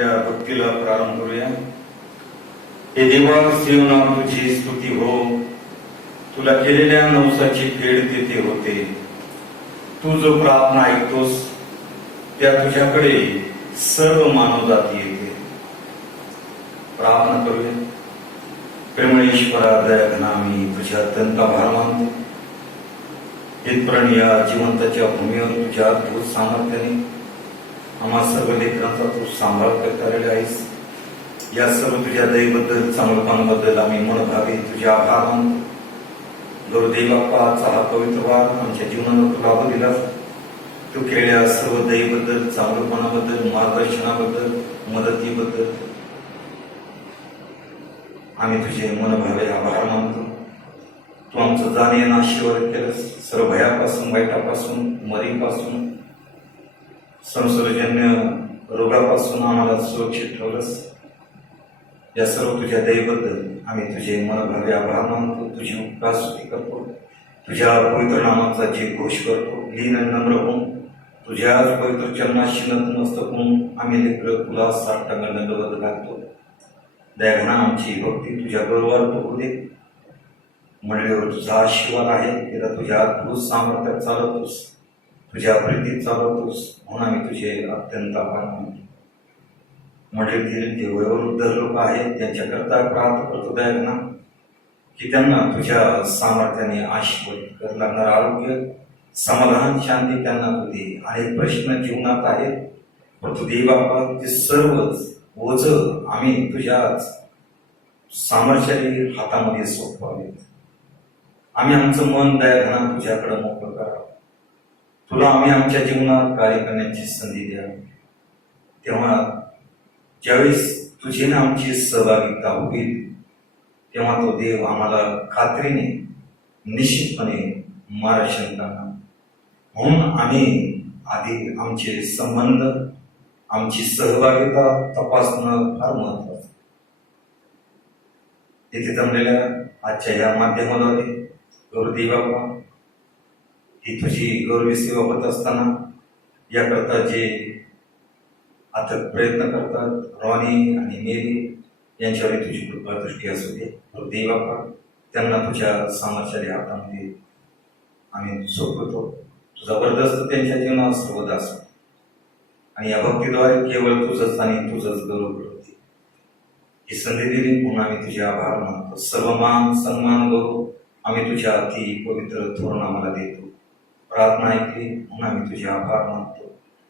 आपल्या भक्तीला प्रारंभ करूया. हे देवा, सेवना तुझी स्तुती हो. तुला केलेल्या नवसाची फेड तेथे होते. तू जो प्रार्थना ऐकतोस त्या तुझ्याकडे सर्व मानव जाती येते. प्रार्थना करूया. प्रेमळेश्वरा, दया घना, मी तुझ्या अत्यंत आभार मानतो. इथपर्यंत या जिवंताच्या भूमीवर तुझ्या अद्भुत सामर्थ्याने आम्हा सर्व लेकरांचा तू सांभाळ करता आलेला आहेस. या सर्व तुझ्या दयेबद्दल, चांगलपणाबद्दल आम्ही मनभावे तुझे आभार मानतो. गुरुदेव बाप्पा, आजचा हा पवित्र वार आमच्या जीवनाला तू लाभ दिलास. तू केलेल्या सर्व दयेबद्दल, चांगलपणाबद्दल, मार्गदर्शनाबद्दल, मदतीबद्दल आम्ही तुझे मनभावे आभार मानतो. तू आमचं जाणे नाशीवर केलंस. सर्व भयापासून, वाईटापासून, मरीपासून, संसर्गजन्य रोगापासून आम्हाला सुरक्षित ठेवलंस. या सर्व तुझ्या दयेबद्दल आम्ही तुझे मनभावे आभार मानतो. तुझी उपकारस्तुती करतो. तुझ्या पवित्र नामाचा जे घोष करतो. लीन नम्र होऊन तुझ्याच पवित्र चरणाशी नतमस्तक होऊन आम्ही लेकर तुला साष्टांग दंडवत घालतो. दयाघना, आमची भक्ती तुझ्या गौरवार्थ होऊ दे. मंडळीवर तुझा आशीर्वाद आहे. तिला तुझ्या अद्भुत सामर्थ्यात चालवतोस, तुझ्या प्रीतीत चालवतोस, म्हणून आम्ही तुझे अत्यंत आभार मानतो. मंडळीतील जे वयोवृद्ध लोक आहेत त्यांच्याकरता प्रार्थना करतो दयाघना की त्यांना तुझ्या सामर्थ्याने आशीर्वाद कर. लागणार आरोग्य, समाधान, शांती त्यांना तू दे. अनेक प्रश्न जीवनात आहेत, पण तू दे बाप्पा ते सर्वच ओझ आम्ही तुझ्याच सामर्थ्याने हातामध्ये सोपवावेत. आम्ही आमचं मन दयाघना तुझ्याकडे मोकळं करावं. तुला आम्ही आमच्या जीवनात कार्य करण्याची संधी द्यावी. तेव्हा ज्यावेळेस तुझी ना आमची सहभागिता होईल तेव्हा तो देव आम्हाला खात्रीने, निश्चितपणे मार्गदर्शन करणार. म्हणून आम्ही आधी आमचे संबंध, आमची सहभागिता तपासणं फार महत्वाचं. इथे जमलेल्या आजच्या या माध्यमाद्वारे गुरुदेव बाप्पा, ही तुझी गौरवी सेवा होत असताना याकरता जे अथक प्रयत्न करतात रॉनी आणि मेरी, यांच्यावर तुझी कृपा दृष्टी असू दे. गुरुदेव बाप्पा, त्यांना तुझ्या सामर्थ्याच्या हातामध्ये आम्ही सोपवतो. तुझा जबरदस्त त्यांच्या जीवनात सर्वदा असो आणि या भक्तीद्वारे केवळ तुझंच आणि तुझंच गौरव करते. ही संधी दिली म्हणून आम्ही तुझे आभार मानतो. सर्व मान, सन्मान, गौरव आम्ही तुझ्या अति पवित्र थोर नामाला देतो. प्रार्थना ऐकली म्हणून आम्ही तुझे आभार मानतो,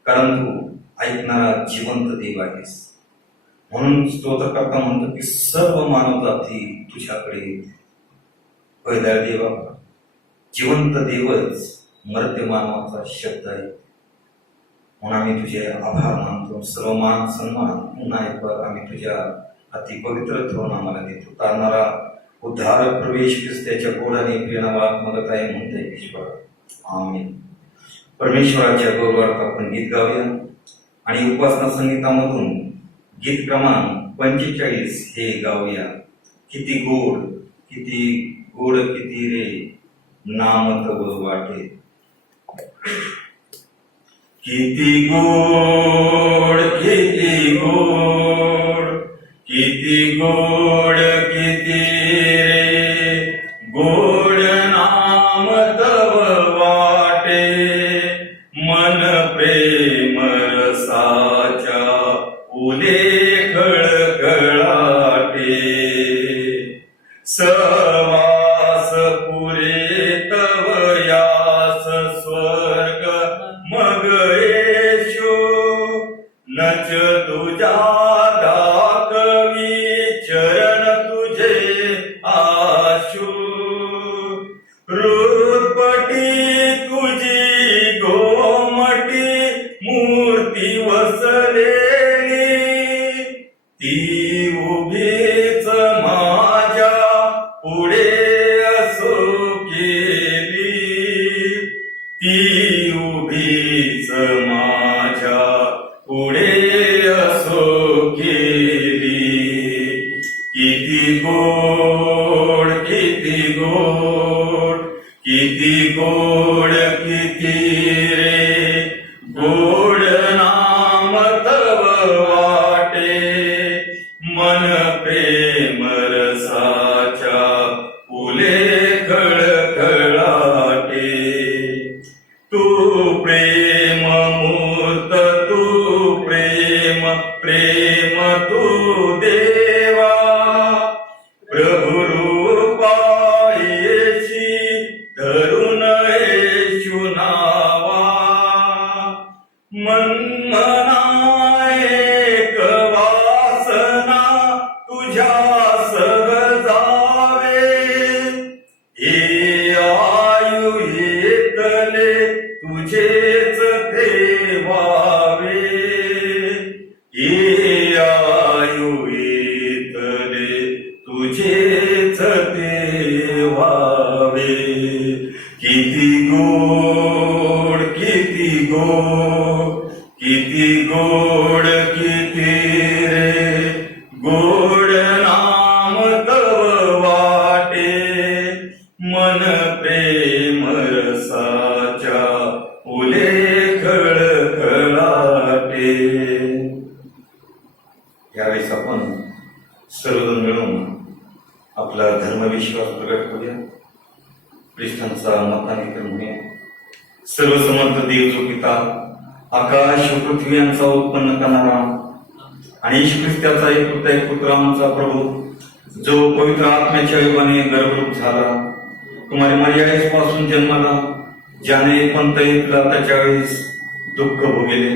कारण तू ऐकणारा जिवंत देव आहेस. म्हणून स्तोत्रकर्ता म्हणतो की सर्व मानव जाती तुझ्याकडे येते. पहिल्या देवा, जिवंत देवच मर्त्य मानवाचा शब्द आहे. म्हणून आम्ही तुझे आभार मानतो. सर्व मान, सन्मान पुन्हा एक बार आम्ही तुझ्या अति पवित्र थोर नामाला देतो. तारणारा उद्धार प्रवेश त्याच्या गोडाने प्रेरणात्मक आहे म्हणते ईश्वर. आमीन. परमेश्वराच्या गौरवार्थ आपण गीत गाऊया आणि उपासना संगीतामधून गीत क्रमांक 45 हे गाऊया. किती गोड, किती गोड, किती रे नाम तव वाटे. किती गोड, किती गोड, किती गोड, किती रे गोड नाम तव वाटे. मन प्रेम रसाच्या उले खळखळाटे. सवास पुरे तव यास स्वर्ग मग येशो. नच तुझ्या दाखवी चरण तुझे आशु. हृदपटी तुझी गोमटी मूर्ती वसलेली. ती उभीच माझ्या पुढे असो केली. ती उभीच माझ्या पुढे असो केली. किती गोड, किती गोड, किती गोड, किती रे गोड नाम तव वाटे. प्रेम प्रेम तू देवा प्रभु रूपा येशी धरून येशू नावा मनमना एक वासना तुझ्या सहजावे हे आयु येतले तुझेच ठेवावे हे आयु येतले तुझेच ठेवावे किती गोड किती गोड किती गोड किती रे गोड नाम तव वाटे मन प्रेम रसाच्या फुले खळखळाटे. यावेळेस आपण सर्वजण मिळून आपला धर्मविश्वास प्रकट करूया. ख्रिस्तांचा मतांतर म्हणूया. सर्वसमर्थ देव जो पिता आकाश व पृथ्वी यांचा उत्पन्न करणारा आणि येशू ख्रिस्ताचा एक पुत्र आमचा प्रभू जो पवित्र आत्म्याच्या योगाने गर्भरूप झाला तुम्हाला मर्यादेपासून जन्माला ज्याने पंत ऐकला त्याच्या वेळेस दुःख भोगले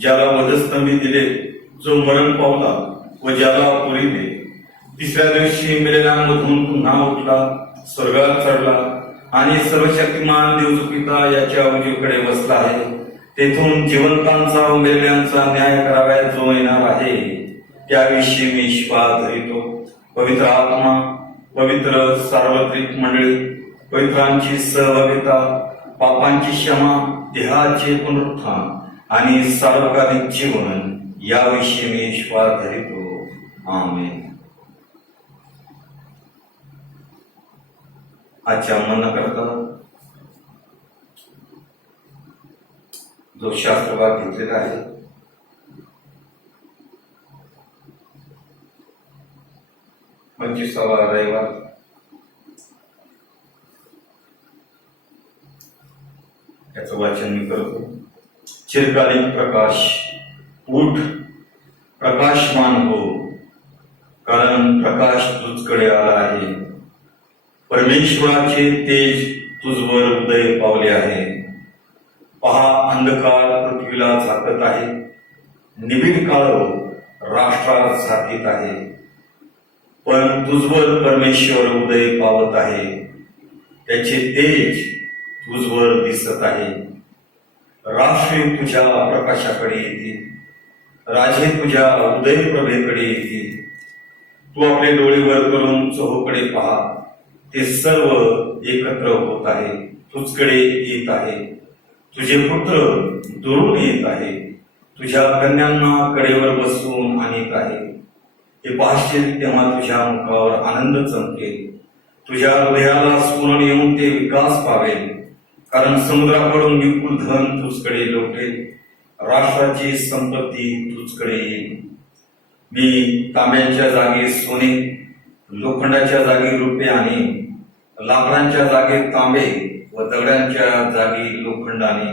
ज्याला वधस्तंभी दिले जो मरण पावला व ज्याला पुरिले तिसऱ्या दिवशी मेलेल्यांमधून पुन्हा उठला स्वर्गात चढला आणि सर्वशक्तिमान देव पिता याच्या उजवीकडे बसला आहे. तेथून जिवंतांचा व मेलेल्यांचा न्याय करावयास जो येणार आहे त्याविषयी मी विश्वास धरितो. पवित्र आत्मा पवित्र सार्वत्रिक मंडळी पवित्रांची सहभागिता पापांची क्षमा देहाचे पुनरुत्थान आणि सार्वकालिक जीवन याविषयी मी विश्वास धरितो. आमेन. आजच्या मन करता जो शास्त्रभाग घेतलेला आहे पंचवीसावा रविवार याचं वाचन मी करतो. चिरकालीन प्रकाश उठ प्रकाशमान हो कारण प्रकाश तुझकडे आला आहे. परमेश्वराचे तेज तुझवर उदय पावले आहे. पहा अंधकार पृथ्वीला झाकत आहे निबिड काळ राष्ट्रात झाकीत आहे पण तुझवर परमेश्वर उदय पावत आहे. त्याचे तेज तुझवर दिसत आहे. राष्ट्र तुझ्या प्रकाशाकडे येतील राजे तुझ्या उदय प्रभेकडे येतील. तू आपले डोळे वर करून चहूकडे पहा ते सर्व एकत्र होत आहे तुझकडे येत आहे. तुझे पुत्र दुरून येत आहे तुझ्या कन्यांना कडेवर बसवून आणत आहे. हे पाहशील तेव्हा तुझ्या मुखावर आनंद चमकेल. तुझ्या हृदयाला स्फुरण येऊन ते विकास पावेल कारण समुद्राकडून विपुल धन तुझकडे लोटेल. राष्ट्राची संपत्ती तुझकडे येईल. मी तांब्याच्या जागी सोने लोखंडाच्या जागी रुपे आणि लाकडांच्या जागी तांबे व दगडांच्या जागी लोखंडाने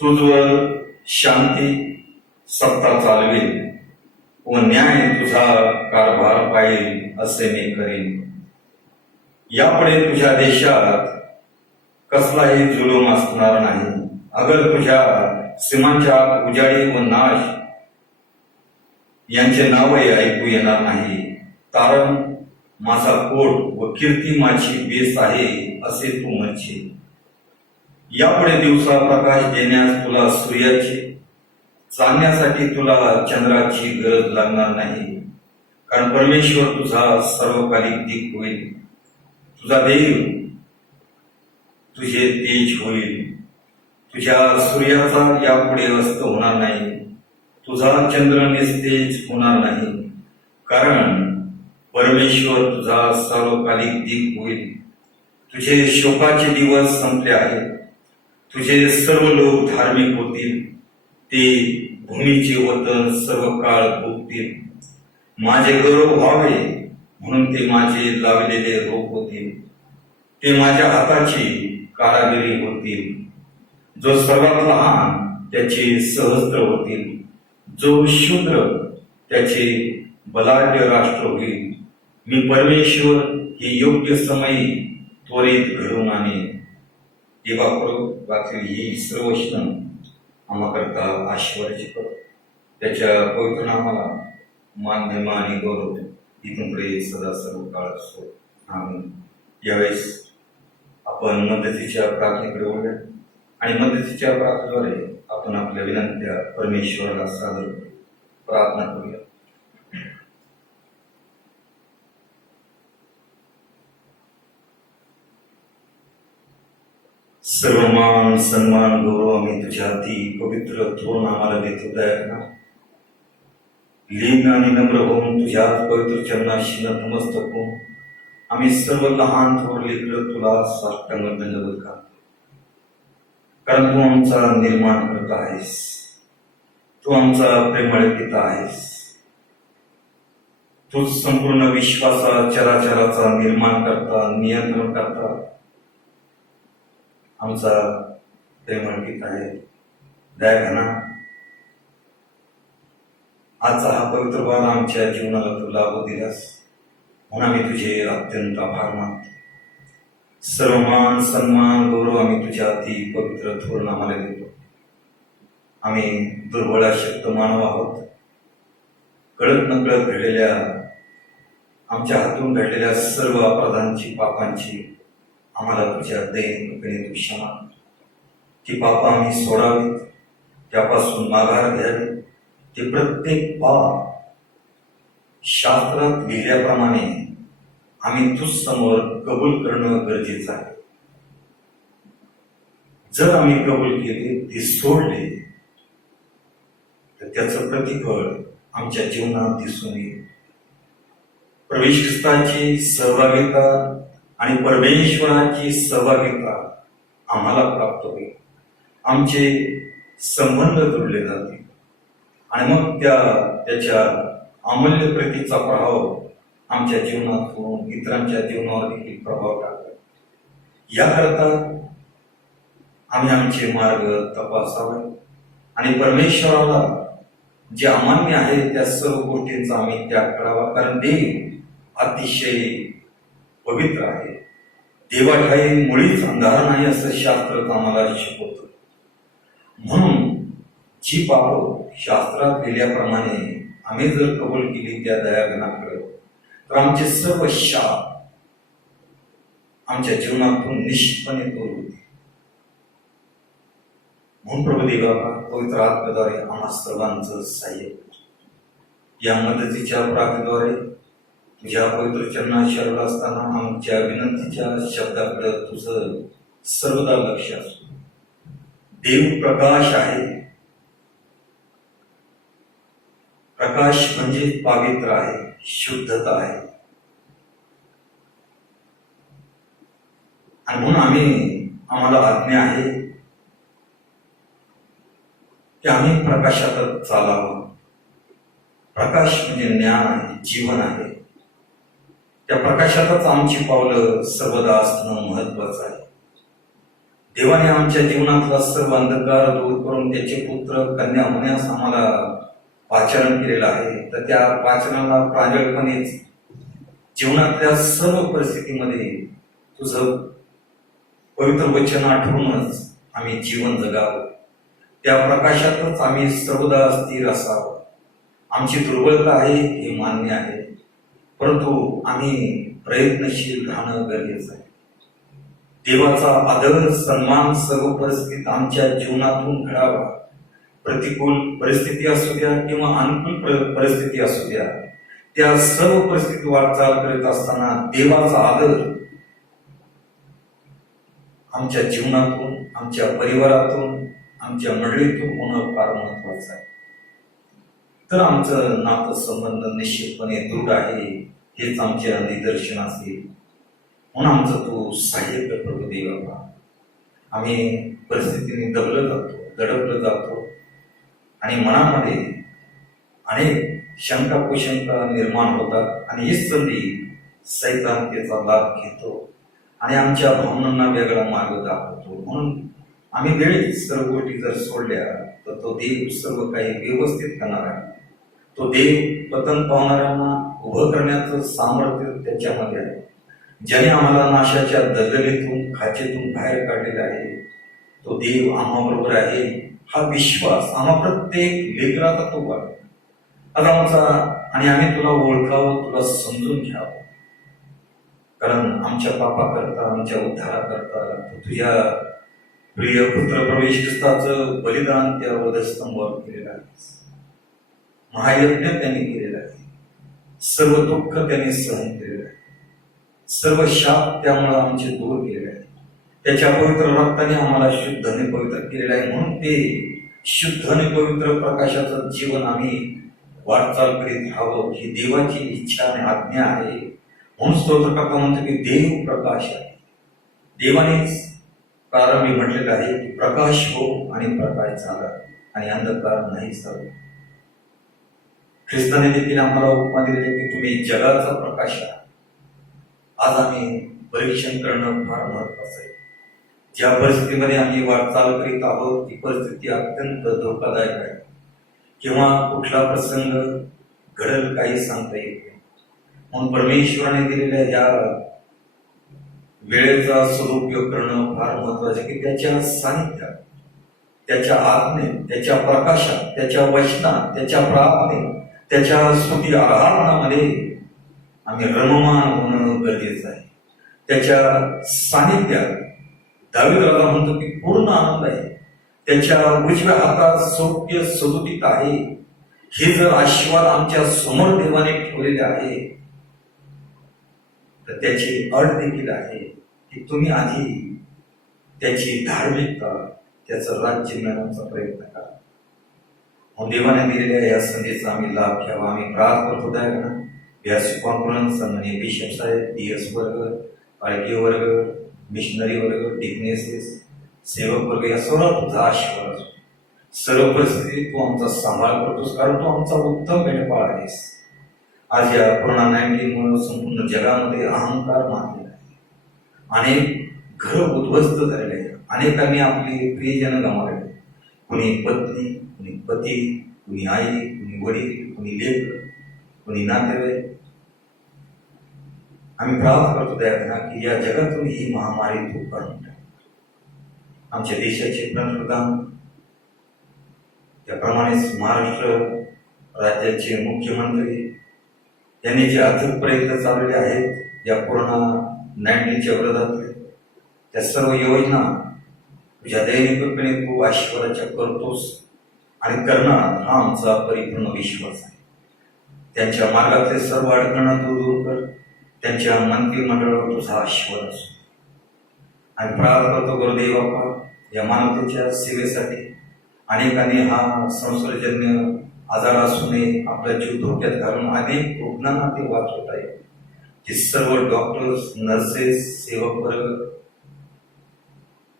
तुझवर शांती सत्ता चालवेल व न्याय तुझा कारभार पाहिल असे मी करेन. यापुढे तुझ्या देशात कसलाही जुलूम असणार नाही. अगर तुझ्या सीमांच्या उजाडी व नाश यांचे नावही ऐकू येणार नाही. कारण माझा कोट व कीर्ती माझी बेस आहे असे तू म्हणशील. यापुढे दिवसा प्रकाश देण्यास तुला सूर्याची चालण्यासाठी तुला चंद्राची गरज लागणार नाही कारण परमेश्वर तुझा सर्वकालिक दिक होईल. तुझा देव तुझे तेज होईल. तुझ्या सूर्याचा यापुढे अस्त होणार नाही. तुझा चंद्र निस्तेज होणार नाही कारण परमेश्वर तुझा सर्वकालिक दिक होईल. तुझे शोकाचे दिवस संपले आहेत. तुझे सर्व लोक धार्मिक होतील. ते भूमीचे वतन सर्व काळ भोगतील. माझे गौरव व्हावे म्हणून ते माझे लावलेले रोप होतील. ते माझ्या हाताची कारागिरी होतील. जो सर्वात लहान त्याचे सहस्त्र होतील. जो शूद्र त्याचे बलाढ्य राष्ट्र होईल. मी परमेश्वर हे योग्य समयी त्वरित घडवून आणि देवा वाचली ही सर्व वचन आम्हाकरता आशीर्वादाची करो. त्याच्या पवित्र नामाला मान महिमा आणि गौरव इथून पुढे सदा सर्व काळ असो. आम्ही यावेळेस आपण मदतीच्या प्रार्थनेकडे वळूया आणि मदतीच्या प्रार्थनेद्वारे आपण आपल्या विनंत्या परमेश्वराला सादर करू. प्रार्थना करूया. सर्व मान सन्मान गौरव आम्ही तुझ्या अति पवित्र थोर नामाला देतो. दया लीन आणि नम्र होऊन तुझ्या पवित्र चरणाशी नतमस्तक होऊन आम्ही सर्व लहान थोर लेकरं तुला साष्टांग दंडवत करतो. कारण तू आमचा निर्माण करत आहेस, तू आमचा प्रेमळ पिता आहेस. तू संपूर्ण विश्वाचा चराचराचा निर्माण करता, नियंत्रण करता आमचा प्रेमळ पिता आहे. दया घना आजचा हा पवित्र वार आमच्या जीवनाला तू लाभू दिलास म्हणून आम्ही तुझे अत्यंत आभार मानतो. सर्व मान सन्मान गौरव आम्ही तुझ्या अति पवित्र थोर नामाला देतो. आम्ही दुर्बळ अशक्त मानव आहोत. कळत नकळत घडलेल्या आमच्या हातून घडलेल्या सर्व अपराधांची पापांची आम्हाला तुझ्या दयेने तू क्षमा. ती पाप आम्ही सोडावीत, त्यापासून माघार घ्यावी. ते प्रत्येक पाप शास्त्रात लिहिल्याप्रमाणे आम्ही तुझ समोर कबूल करणं गरजेचं आहे. जर आम्ही कबूल केले, ते सोडले, तर त्याचं प्रतिफळ आमच्या जीवनात दिसून येईल. प्रवेश ख्रिस्ताची सहभागिता आणि परमेश्वराची सहभागिता आम्हाला प्राप्त होईल. आमचे संबंध जोडले जातील आणि मग त्याच्या अमूल्य प्रीतीचा प्रभाव आमच्या जीवनातून इतरांच्या जीवनावर देखील प्रभाव टाकतो. याकरता आम्ही आमचे मार्ग तपासावे आणि परमेश्वराला जे अमान्य आहे त्या सर्व गोष्टींचा आम्ही त्याग करावा. कारण देव अतिशय पवित्र आहे. देवाठाई मुळीच अंधार नाही असं शास्त्र आम्हाला शिकवतं. म्हणून जी पाप शास्त्रात लिहिल्याप्रमाणे आम्ही जर कबूल केली त्या दयागणाकडे, तर आमचे सर्व शाप आमच्या जीवनातून निश्चितपणे दूर होते. म्हणून प्रभू देवा पवित्र आत्म्याद्वारे आम्हा सर्वांचं सहाय्य. या मदतीच्या प्रार्थनेद्वारे तुझ्या पवित्र चरणात शरण असताना आमच्या विनंतीच्या शब्दाकडे तुझं सर्वदा लक्ष असतो. देव प्रकाश आहे. प्रकाश म्हणजे पवित्र आहे, शुद्धता आहे. आणि म्हणून आम्हाला आज्ञा आहे की आम्ही प्रकाशातच चालावं. प्रकाश म्हणजे ज्ञान आहे, जीवन आहे. त्या प्रकाशातच आमची पावलं सर्वदा असणं महत्वाचं आहे. देवाने आमच्या जीवनातला सर्व अंधकार दूर करून त्याचे पुत्र कन्या होण्यास आम्हाला पाचारण केलेलं आहे. तर त्या पाचनाला प्रांजळपणेच जीवनातल्या सर्व परिस्थितीमध्ये तुझं पवित्र वचन आठवूनच आम्ही जीवन जगावं. त्या प्रकाशातच आम्ही सर्वदा स्थिर असावं. आमची दुर्बलता आहे हे मान्य आहे, परंतु आम्ही प्रयत्नशील राहणं गरजेचं आहे. देवाचा आदर सन्मान सर्व परिस्थितीत आमच्या जीवनातून घडावा. प्रतिकूल परिस्थिती असू द्या किंवा अनुकूल परिस्थिती असू द्या, त्या सर्व परिस्थिती वाटचाल करीत असताना देवाचा आदर आमच्या जीवनातून, आमच्या परिवारातून, आमच्या मंडळीतून होणं फार महत्वाचं आहे. तर आमचं नातेसंबंध निश्चितपणे दृढ आहे हेच आमच्या निदर्शन असेल. म्हणून आमचं तू सहाय्य कर प्रभू देवा. आम्ही परिस्थितीने दडपलं जातो आणि मनामध्ये अनेक शंका कुशंका निर्माण होतात आणि हीच संधी सैतान त्याचा लाभ घेतो आणि आमच्या भावनांना वेगळा मार्ग दाखवतो. म्हणून आम्ही वेळेत सर्व गोष्टी जर सोडल्या तर तो देव सर्व काही व्यवस्थित करणार आहे. तो देव पतन पावणाऱ्यांना उभं करण्याचं सामर्थ्य त्याच्यामध्ये आहे. ज्याने आम्हाला नाशाच्या दलदलीतून खाचेतून बाहेर काढलेला आहे, तो देव आम्हाबरोबर आहे हा विश्वास आम्हा प्रत्येक लेकराचा तो वाटतो. आता आमचा आणि आम्ही तुला ओळखावं, तुला समजून घ्यावं, कारण आमच्या पापाकरता, आमच्या उद्धाराकरता तुझ्या प्रिय पुत्र प्रवेश ख्रिस्ताचं बलिदान त्या वधस्तंभावर केलेलं आहे. महायज्ञ त्यांनी केलेला आहे. सर्व दुःख त्यांनी सहन केलेलं आहे. सर्व शाप त्यामुळे आमचे दूर केलेले आहे. त्याच्या पवित्र रक्ताने आम्हाला शुद्ध आणि पवित्र केलेलं आहे. म्हणून ते शुद्ध आणि पवित्र प्रकाशाचं जीवन आम्ही वाटचाल करीत राहावं ही देवाची इच्छा आणि आज्ञा आहे. म्हणून स्तोत्रकर्ता म्हणतो की देव प्रकाश आहे. देवानेच प्रारंभी म्हटलेलं आहे की प्रकाश हो आणि प्रकाश झाला आणि अंधकार नाही झाला. ख्रिस्ताने देखील आम्हाला उपमा दिलेली की तुम्ही जगाचा प्रकाश आहात. आज आम्ही परीक्षण करणं फार महत्वाचं आहे. ज्या परिस्थितीमध्ये आम्ही वाटचाल करीत आहोत ती परिस्थिती अत्यंत धोकादायक आहे. किंवा कुठला प्रसंग घडेल काही सांगता येत नाही. म्हणून परमेश्वराने दिलेल्या या वेळेचा सदुपयोग करणं फार महत्वाचं आहे की त्याच्या सानिध्यात, त्याच्या आज्ञेत, त्याच्या प्रकाशात, त्याच्या वचनात, त्याच्या प्रार्थनेत, त्याच्या स्तुती आराधनामध्ये आम्ही रममान होणं गरजेचं आहे. त्याच्या सानिध्यात दावीद राजा म्हणतो की पूर्ण आनंद आहे. त्याच्या उजव्या हातात सौख्य सदुतीत आहे. हे जर आशीर्वाद आमच्या समोर देवाने ठेवलेले आहे तर त्याची अट देखील आहे की तुम्ही आधी त्याची धार्मिकता, त्याचं राज्य मिळवण्याचा प्रयत्न करा. म्हणून देवाने दिलेल्या या संधीचा आम्ही लाभ घ्यावा. आम्ही प्रार्थना करतो द्या व्यास कॉन्फरन्स आणि बिशप साहेब, DS वर्ग, पालखी वर्ग, मिशनरी वर्ग, डिग्नेसेस, सेवक वर्ग या सर्व तुझा आशीर्वाद असतो. सर्व परिस्थितीत तू आमचा सांभाळ करतोस, कारण तू आमचा उत्तम मेंढपाळ आहेस. आज या कोरोना-19 मुळे संपूर्ण जगामध्ये अहंकार मारलेला आहे. अनेक घर उद्ध्वस्त झालेले आहेत. अनेकांनी आपली प्रियजन गमावले. कुणी पत्नी, कुणी पती, कुणी आई, कुणी वडील, कुणी लेक, कुणी नातेवाईक. आम्ही प्रार्थना करतो द्या की या जगातून ही महामारी तू काढून टाक. आमच्या देशाचे पंतप्रधान, त्याप्रमाणेच महाराष्ट्र राज्याचे मुख्यमंत्री यांनी जे अथक प्रयत्न चालवले आहेत या कोरोना-19च्या विरोधातले, त्या सर्व योजना तुझ्या दैनिकपणे तू आशीर्वादाच्या करतोस आणि करणार हा आमचा परिपूर्ण विश्वास आहे. त्यांच्या मार्गातले सर्व अडचणी तू दूर कर. त्यांच्या मंत्रिमंडळावर तुझा आशीर्वाद असो. आणि प्रार्थना करतो गुरुदेव बाप्पा या मानवतेच्या सेवेसाठी अनेकांनी हा संसर्गजन्य आजार असू नये आपला जीव धोक्यात घालून अनेक रुग्णांना ते वाचवत आहे. ते सर्व डॉक्टर्स, नर्सेस, सेवक वर्ग,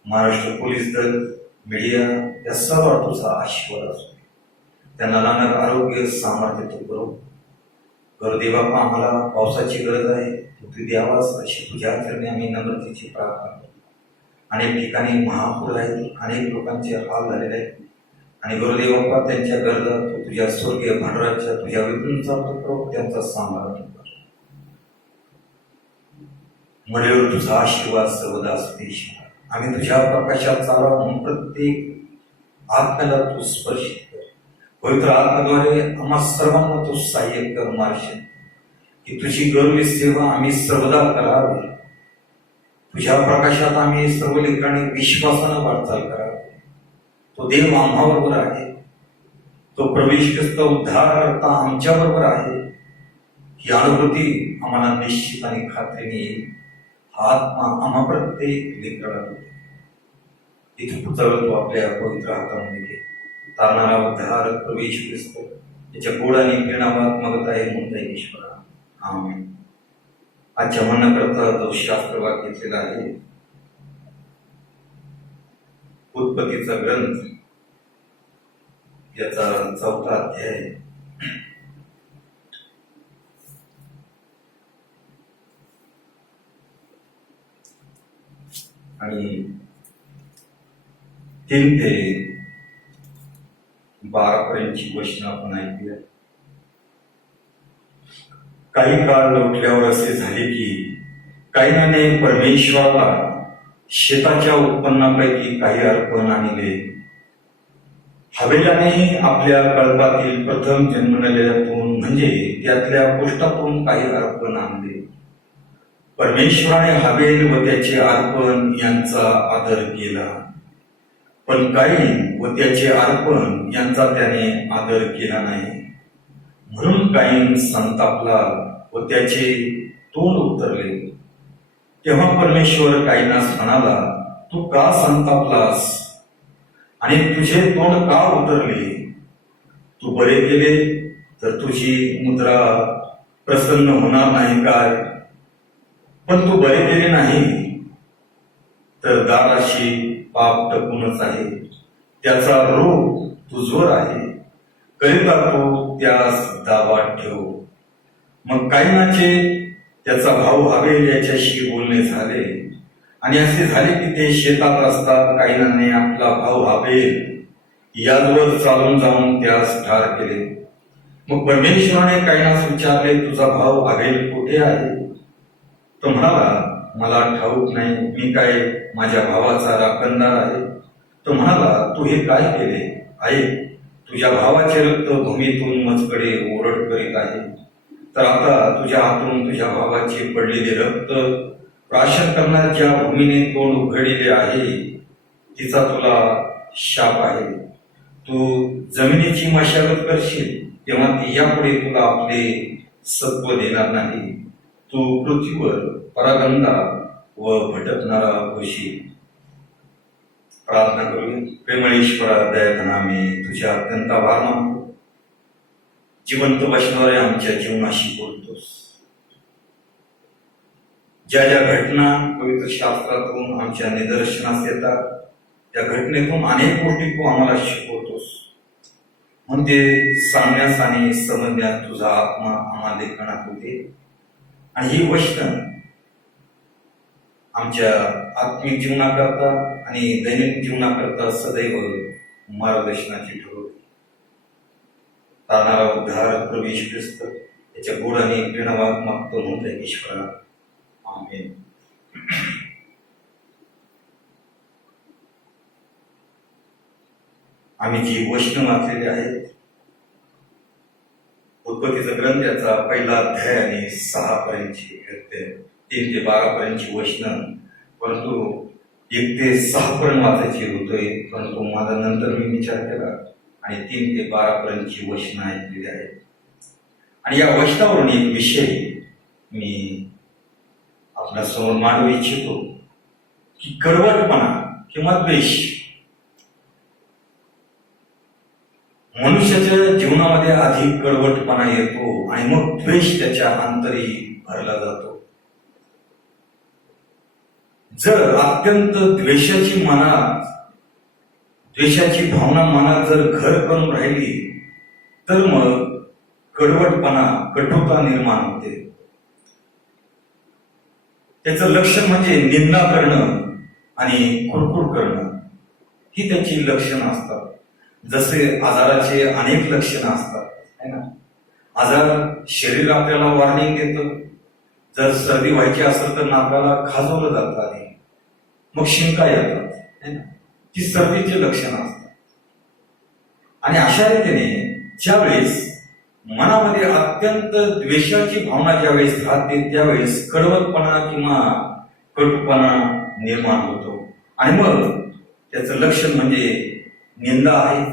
महाराष्ट्र पोलीस दल, मीडिया या सर्व तुझा आशीर्वाद असतो. त्यांना लागणार आरोग्य सामर्थ्य तू करू. गुरुदेव बाप्पा आम्हाला पावसाची गरज आहे, तू द्यावास अशी तुझ्या चरणी आम्ही नम्रतेची प्रार्थना करतो. अनेक ठिकाणी महापूर आहेत, अनेक लोकांचे हाल झालेले आहेत आणि गुरुदेव बाप्पा त्यांच्या गरजा तू तुझ्या स्वर्गीय भांडराच्या तुझ्या विधूंचा तो त्यांचा सांभाळ कर. मडीवर तुझा आशीर्वाद सर्वदा असते. आम्ही तुझ्या प्रकाशात चालावं म्हणून प्रत्येक आत्म्याला तू स्पर्शित कर. पवित्र आत्म्याद्वारे आम्हा सर्वांना तू सहाय्य कर मार्शन की तुझी गौरवी सेवा आम्ही सर्वदा करावी. तुझ्या प्रकाशात आम्ही सर्व लेकरांनी विश्वासानं वाटचाल करावी. तो देव आम्हाबरोबर आहे. तो प्रवेश ख्रिस्त उद्धार करता आमच्या बरोबर आहे. ही अनुभूती आम्हाला निश्चित आणि खात्रीने येईल. हा आत्मा आम्हा प्रत्येक लेकराला होते. इथे पुतळ तो आपल्या पवित्र हातामध्ये घे. तारणारा उद्धार प्रवेश ख्रिस्त त्याच्या गोड आणि प्रेरणात्मकता आहे म्हणता ईश्वरा. आमेन. आजच्या म्हणण्याकरता जो शास्त्र वाक्य घेतलेला आहे उत्पत्तीचा ग्रंथ याचा 4था अध्याय आणि 3 ते 12 पर्यंतची वचनं आपण ऐकूया. काही काळ लोटल्यावर असे झाले की कायनाने परमेश्वराला शेताच्या उत्पन्नापैकी काही अर्पण आणले. हवेलाने आपल्या कळपातील प्रथम जन्मलेल्यातून म्हणजे त्यातल्या पुष्टातून काही अर्पण आणले. परमेश्वराने हवेल व त्याचे अर्पण यांचा आदर केला, पण काईन व त्याचे अर्पण यांचा त्याने आदर केला नाही. म्हणून काईन संतापला व त्याचे तोंड उतरले. तेव्हा परमेश्वर काईनास म्हणाला, तू का संतापलास आणि तुझे तोंड का उतरले? तू बरे केले तर तुझी मुद्रा प्रसन्न होणार नाही काय? पण तू बरे केले नाही तर दाराशी पाप टकूनच आहे. त्याचा रोग तुझवर आहे, करिता तू त्यास दाबात ठेव. मग कायनाचे त्याचा भाऊ हवेल याच्याशी बोलणे झाले, आणि असे झाले की ते शेतात असतात कायनाने आपला भाऊ हवेल याजवळ चालून जाऊन त्यास ठार केले. मग परमेश्वराने कायनास विचारले, तुझा भाऊ हवेल कुठे आहे? तो म्हणाला, मला ठाऊक नाही, मी काय माझ्या भावाचा राखणदार आहे? तो म्हणाला, तू हे काय केले आहे? तुझ्या भावाचे रक्त भूमीतून मजकडे ओरड करीत आहे. तर आता तुझ्या हातून तुझ्या भावाचे पडलेले रक्त प्राशन करणाऱ्या भूमीने तोंड उघडलेले आहे, तिचा तुला शाप आहे. तू जमिनीची मशागत करशील, तेव्हा ती यापुढे तुला आपले सत्व देणार नाही. तू पृथ्वीवर परागंदा व भटकणारा होशील. प्रार्थना करूया. प्रेमळ ईश्वरा, दयाघना, मी तुझ्या अत्यंत आभार मानतो. जिवंत वचनाद्वारे आमच्या जीवनाशी बोलतोस. ज्या ज्या घटना पवित्र शास्त्रातून आमच्या निदर्शनास येतात, त्या घटनेतून अनेक गोष्टी तू आम्हाला शिकवतोस. म्हणजे सांगण्यास आणि समजण्यात तुझा आत्मा आम्हाला लेखनात होते, आणि ही वचनं आमच्या आत्मिक जीवनाकरता आणि दैनिक जीवनाकरता सदैव मार्गदर्शनाची ठरवते. तारणारा उद्धार प्रभू येशू ख्रिस्त याच्या गोड आणि प्रेरणावाद मागतो म्हणून ईश्वरा, आमेन. आम्ही जी वचनं वाचलेली आहेत, उत्पत्तीचा ग्रंथ याचा पहिला अध्याय आणि 6 पर्यंतची 3 ते 12 पर्यंतची वचनं, परंतु 1 ते 6 पर्यंत वाचायची होतोय. परंतु माझा नंतर मी विचार केला आणि 3 ते 12 पर्यंतची वचनं ऐकलेली आहेत. आणि या वचनावरून एक विषय मी आपल्यासमोर मांडू इच्छितो की कडवटपणा किंवा द्वेष मनुष्याच्या जीवनामध्ये आधी कडवटपणा येतो आणि मग द्वेष त्याच्या अंतरी भरला जातो. जर अत्यंत द्वेषाची भावना मनात जर घर करून राहिली तर मग कडवटपणा, कटुता निर्माण होते. त्याचं लक्षण म्हणजे निंदा करणं आणि कुरकुर करणं, ही त्याची लक्षणं असतात. जसे आजाराचे अनेक लक्षणं असतात, है ना. आजार शरीर आपल्याला वॉर्निंग देतं. जर सर्दी व्हायची असेल तर नाकाला खाजवलं जातं आधी, मग शिंका येतात, है ना. ती सर्दीचे लक्षणं असतात. आणि अशा रीतीने ज्यावेळेस मनामध्ये अत्यंत द्वेषाची भावना ज्यावेळेस राहते, त्यावेळेस कडवटपणा किंवा कटुपणा निर्माण होतो. आणि मग त्याचं लक्षण म्हणजे निंदा आहे,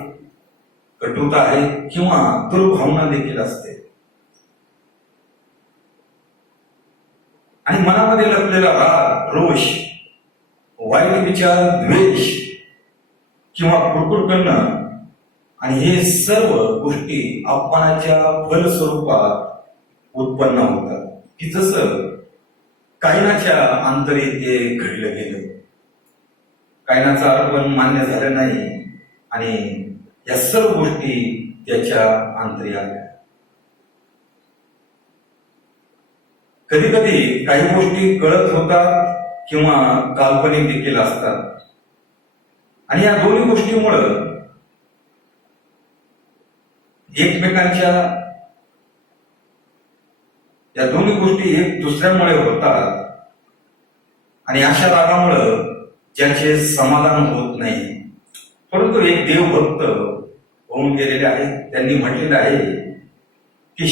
कटुता आहे किंवा दुर्भावना देखील असते. आणि मनामध्ये लपलेला राग, रोष, वाईट विचार, द्वेष किंवा कुरकुर करणं, आणि हे सर्व गोष्टी अपमानाच्या फलस्वरूपात उत्पन्न होतात. की जसं कायनाच्या अंतरी ते घडलं गेलं. कायनाचं अर्पण मान्य झालं नाही आणि या सर्व गोष्टी त्याच्या अंतरी आल्या. कधी कधी काही गोष्टी कळत होतात किंवा काल्पनिक देखील असतात. आणि या दोन्ही गोष्टीमुळं एकमेकांच्या या दोन्ही गोष्टी एक दुसऱ्यामुळे होतात आणि अशा रागामुळं ज्याचे समाधान होत नाही. परंतु एक देवभक्त होऊन गेलेले आहेत, त्यांनी म्हटलेलं आहे की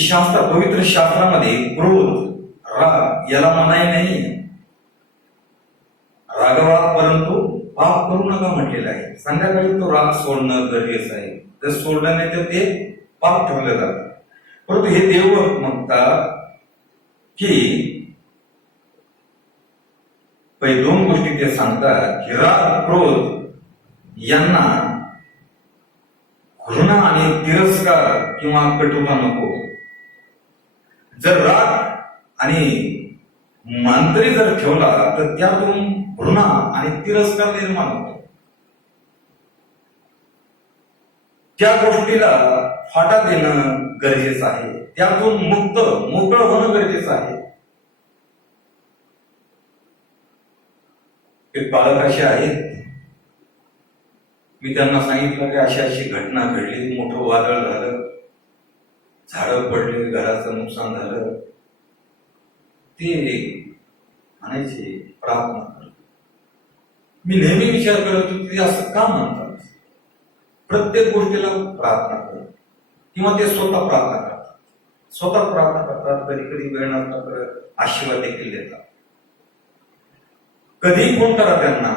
पवित्र शास्त्रामध्ये क्रोध, राग याला मनाई नाही, रागवा परंतु पाप करू नका म्हटलेलं आहे. संध्याकाळी तो राग सोडणं गरजेचं आहे. जर सोडलं नाही तर ते पाप ठेवलं जातं. परंतु हे देवभक्त म्हणतात की पहिले दोन गोष्टी ते सांगतात की राग, क्रोध यांना घृणा आणि तिरस्कार किंवा कटुता नको. जर राग आणि मांतरी जर ठेवला तर त्यातून घृणा आणि तिरस्कार निर्माण होतो. त्या गोष्टीला फाटा देणं गरजेचं आहे, त्यातून मोकळं होणं गरजेचं आहे. एक पालक असे आहेत, मी त्यांना सांगितलं की अशी घटना घडली, मोठं वादळ झालं, झाडं पडले, घराचं नुकसान झालं. ते म्हणायचे प्रार्थना कर. मी नेहमी विचार करत होतो ते असं का म्हणतात. प्रत्येक गोष्टीला प्रार्थना कर किंवा ते स्वतः प्रार्थना करतात, कधी कधी वेळ नसला तर आशीर्वाद देखील देतात. कधी फोन करा त्यांना,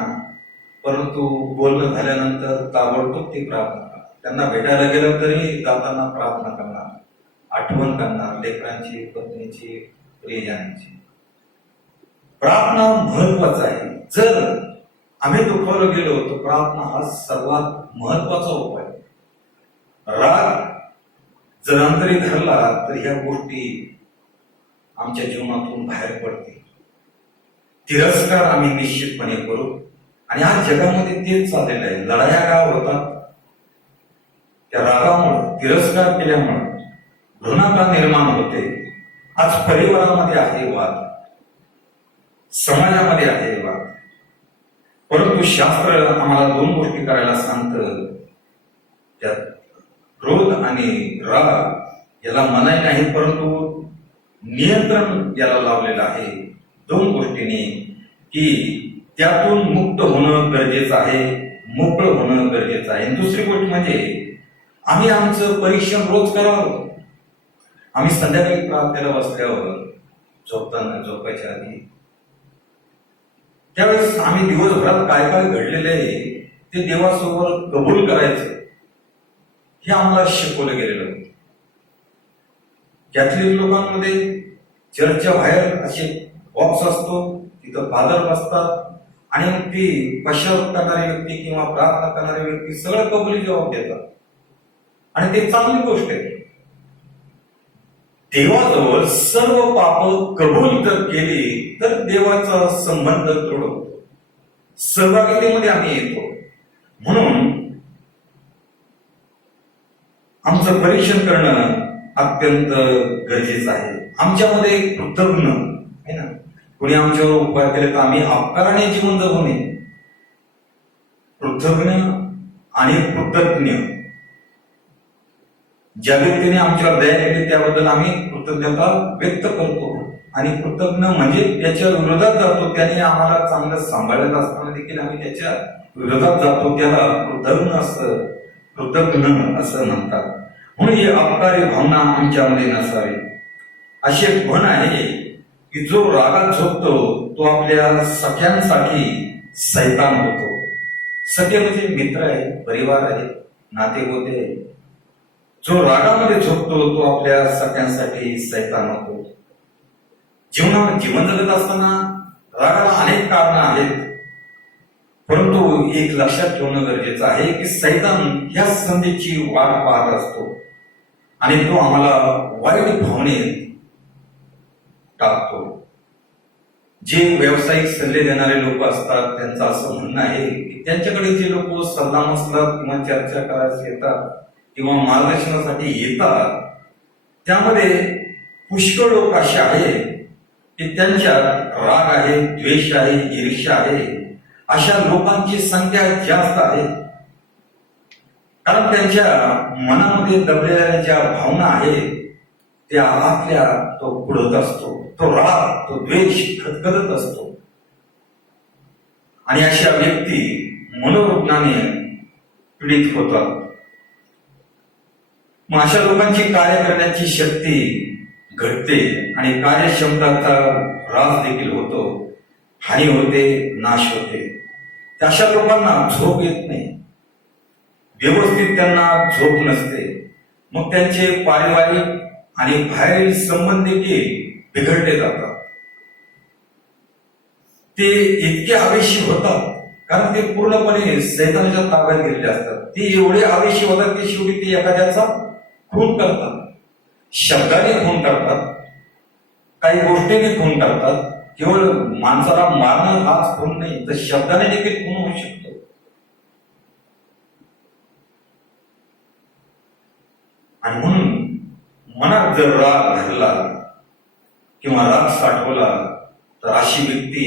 परंतु बोलणं झाल्यानंतर ताबडतोब ते प्रार्थना करा. त्यांना भेटायला गेलं तरी जाताना प्रार्थना करणार, आठवण करणार लेकरांची, पत्नीची, प्रियजनांची. प्रार्थना महत्वाचा आहे. जर आम्ही दुखावलं गेलो तर प्रार्थना हा सर्वात महत्वाचा उपाय. राग जर अंतरी धरला तर ह्या गोष्टी आमच्या जीवनातून बाहेर पडतील. तिरस्कार आम्ही निश्चितपणे करू आणि आज जगामध्ये तेच चाललेलं आहे. लढाया का होतात? त्या रागामुळे, तिरस्कार केल्यामुळे घृणा का निर्माण होते. आज परिवारामध्ये आहे वाद, समाजामध्ये आहे वाद. परंतु शास्त्र आम्हाला दोन गोष्टी करायला सांगतं. त्यात क्रोध आणि राग याला मनाई नाही, परंतु नियंत्रण याला लावलेलं आहे. दोन गोष्टींनी की त्यातून मुक्त होणं गरजेचं आहे, मोकळं होणं गरजेचं आहे. दुसरी गोष्ट म्हणजे आम्ही आमचं परीक्षण रोज करावं. आम्ही संध्याकाळी प्रार्थनेला बसल्यावर झोपायच्या आधी त्यावेळेस आम्ही दिवसभरात काय काय घडलेले आहे ते देवासमोर कबूल करायचं, हे आम्हाला शिकवलं गेलेलं होतं. कॅथलिक लोकांमध्ये चर्चच्या बाहेर असे बॉक्स असतो, तिथं फादर बसतात आणि ती पश्चाताप करणारी व्यक्ती किंवा प्रार्थना करणारी व्यक्ती सगळं कबुली जबाब देतात आणि ते चांगली गोष्ट आहे. देवाजवळ सर्व पाप कबूल तर केली तर देवाचा संबंध दृढ होतो, सहभागितेमध्ये आम्ही येतो. म्हणून आमचं परीक्षण करणं अत्यंत गरजेचं आहे. आमच्यामध्ये कृतज्ञ आहे ना, कोणी आमच्यावर उपकार केले तर आम्ही अपकाराने जीवन जगू नये. कृतज्ञ आणि कृतज्ञ, ज्या व्यक्तीने आमच्यावर दया केली त्याबद्दल आम्ही कृतज्ञता व्यक्त करतो. आणि कृतज्ञ म्हणजे त्याच्या विरोधात जातो, त्याने आम्हाला चांगलं सांभाळत असताना देखील आम्ही त्याच्या विरोधात जातो, त्याला कृतज्ञ असं म्हणतात. म्हणून ही अपकारी भावना आमच्यामध्ये नसावी. अशी एक म्हण आहे की जो रागात झोपतो तो आपल्या सख्यांसाठी सैतान होतो. सखे म्हणजे मित्र आहे, परिवार आहे, नातेगोते आहे. जो रागामध्ये झोपतो तो आपल्या सख्यांसाठी सैतान होतो. जीवन जगत असताना रागाला अनेक कारणं आहेत, परंतु एक लक्षात ठेवणं गरजेचं आहे की सैतान ह्या संधीची वाट पाहत असतो आणि तो आम्हाला वाईट भावनेत टाकतो. जे व्यावसायिक सल्ले देणारे लोक असतात त्यांचं असं म्हणणं आहे की त्यांच्याकडे जे लोक सल्ला मसलत किंवा चर्चा करायला येतात किंवा मार्गदर्शनासाठी येतात त्यामध्ये पुष्कळ लोक असे आहेत की त्यांच्यात राग आहे, द्वेष आहे, ईर्ष्या आहे अशा लोकांची संख्या जास्त आहे, कारण त्यांच्या मनामध्ये दबलेल्या ज्या भावना आहेत त्या आतल्या तो कुढत असतो, तो राग, तो द्वेष खदखदत असतो. आणि अशा व्यक्ती मनोरुग्णाने पीडित होतात. मग अशा लोकांची कार्य करण्याची शक्ती घटते आणि कार्यक्षमताचा ह्रास देखील होतो, हानी होते, नाश होते. अशा लोकांना झोप येत नाही, व्यवस्थित त्यांना झोप नसते. मग त्यांचे पारिवारिक आणि बाहेरील संबंध देखील बिघडले जातात. ते इतके आवेशी होतात कारण ते पूर्णपणे सैतानाच्या ताब्यात गेलेले असतात. ते एवढे आवेशी होतात की शेवटी ते एखाद्याचा खून करतात, शब्दाने खून करतात, काही गोष्टीने खून करतात. केवळ माणसाला मारणं हाच खून नाही, तर शब्दाने देखील खून होऊ शकतो. आणि म्हणून मनात जर राग धरला किंवा राग साठवला तर अशी व्यक्ती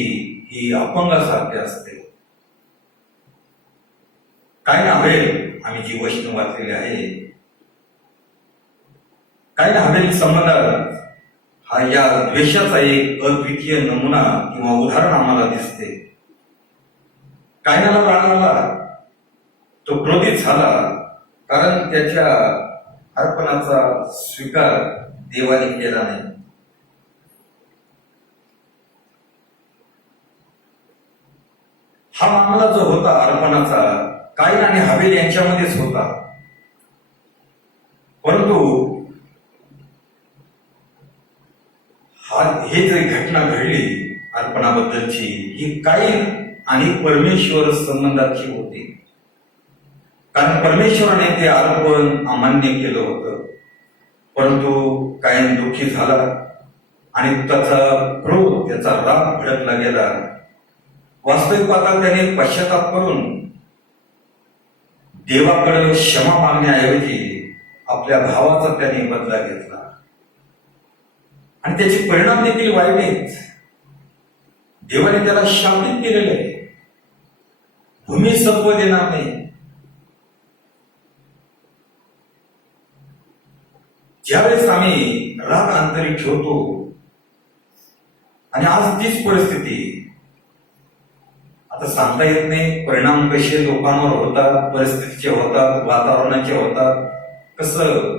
ही अपंगासारखी असते. काय हवेल आम्ही जी वचन वाचलेली आहे, काय हवेल संबंधात हा या द्वेषाचा एक अद्वितीय नमुना किंवा उदाहरण आम्हाला दिसते. कायनाला राग आला, तो क्रोधित झाला कारण त्याच्या अर्पणाचा स्वीकार देवाने केला नाही. हा मामला जो होता अर्पणाचा कायन आणि हवेल यांच्यामध्येच होता. परंतु हे जी घटना घडली अर्पणाबद्दलची, ही कायन आणि परमेश्वर संबंधाची होती. कारण परमेश्वराने ते अर्पण अमान्य केलं होतं, परंतु कायन दुःखी झाला आणि त्याचा क्रोध, त्याचा राग भडकला गेला. वास्तविक पाहता त्याने पश्चाताप करून देवाकडे क्षमा मागण्याऐवजी आपल्या भावाचा त्याने बदला घेतला आणि त्याचे परिणाम देखील वाईट आहेत. देवाने त्याला शापित केलेले आहे, भूमी सत्व देणार नाही. ज्यावेळेस आम्ही राग अंतरी ठेवतो आणि आज तीच परिस्थिती, आता सांगता येत नाही परिणाम कसे लोकांवर होतात, परिस्थितीचे होतात, वातावरणाचे होतात, कसं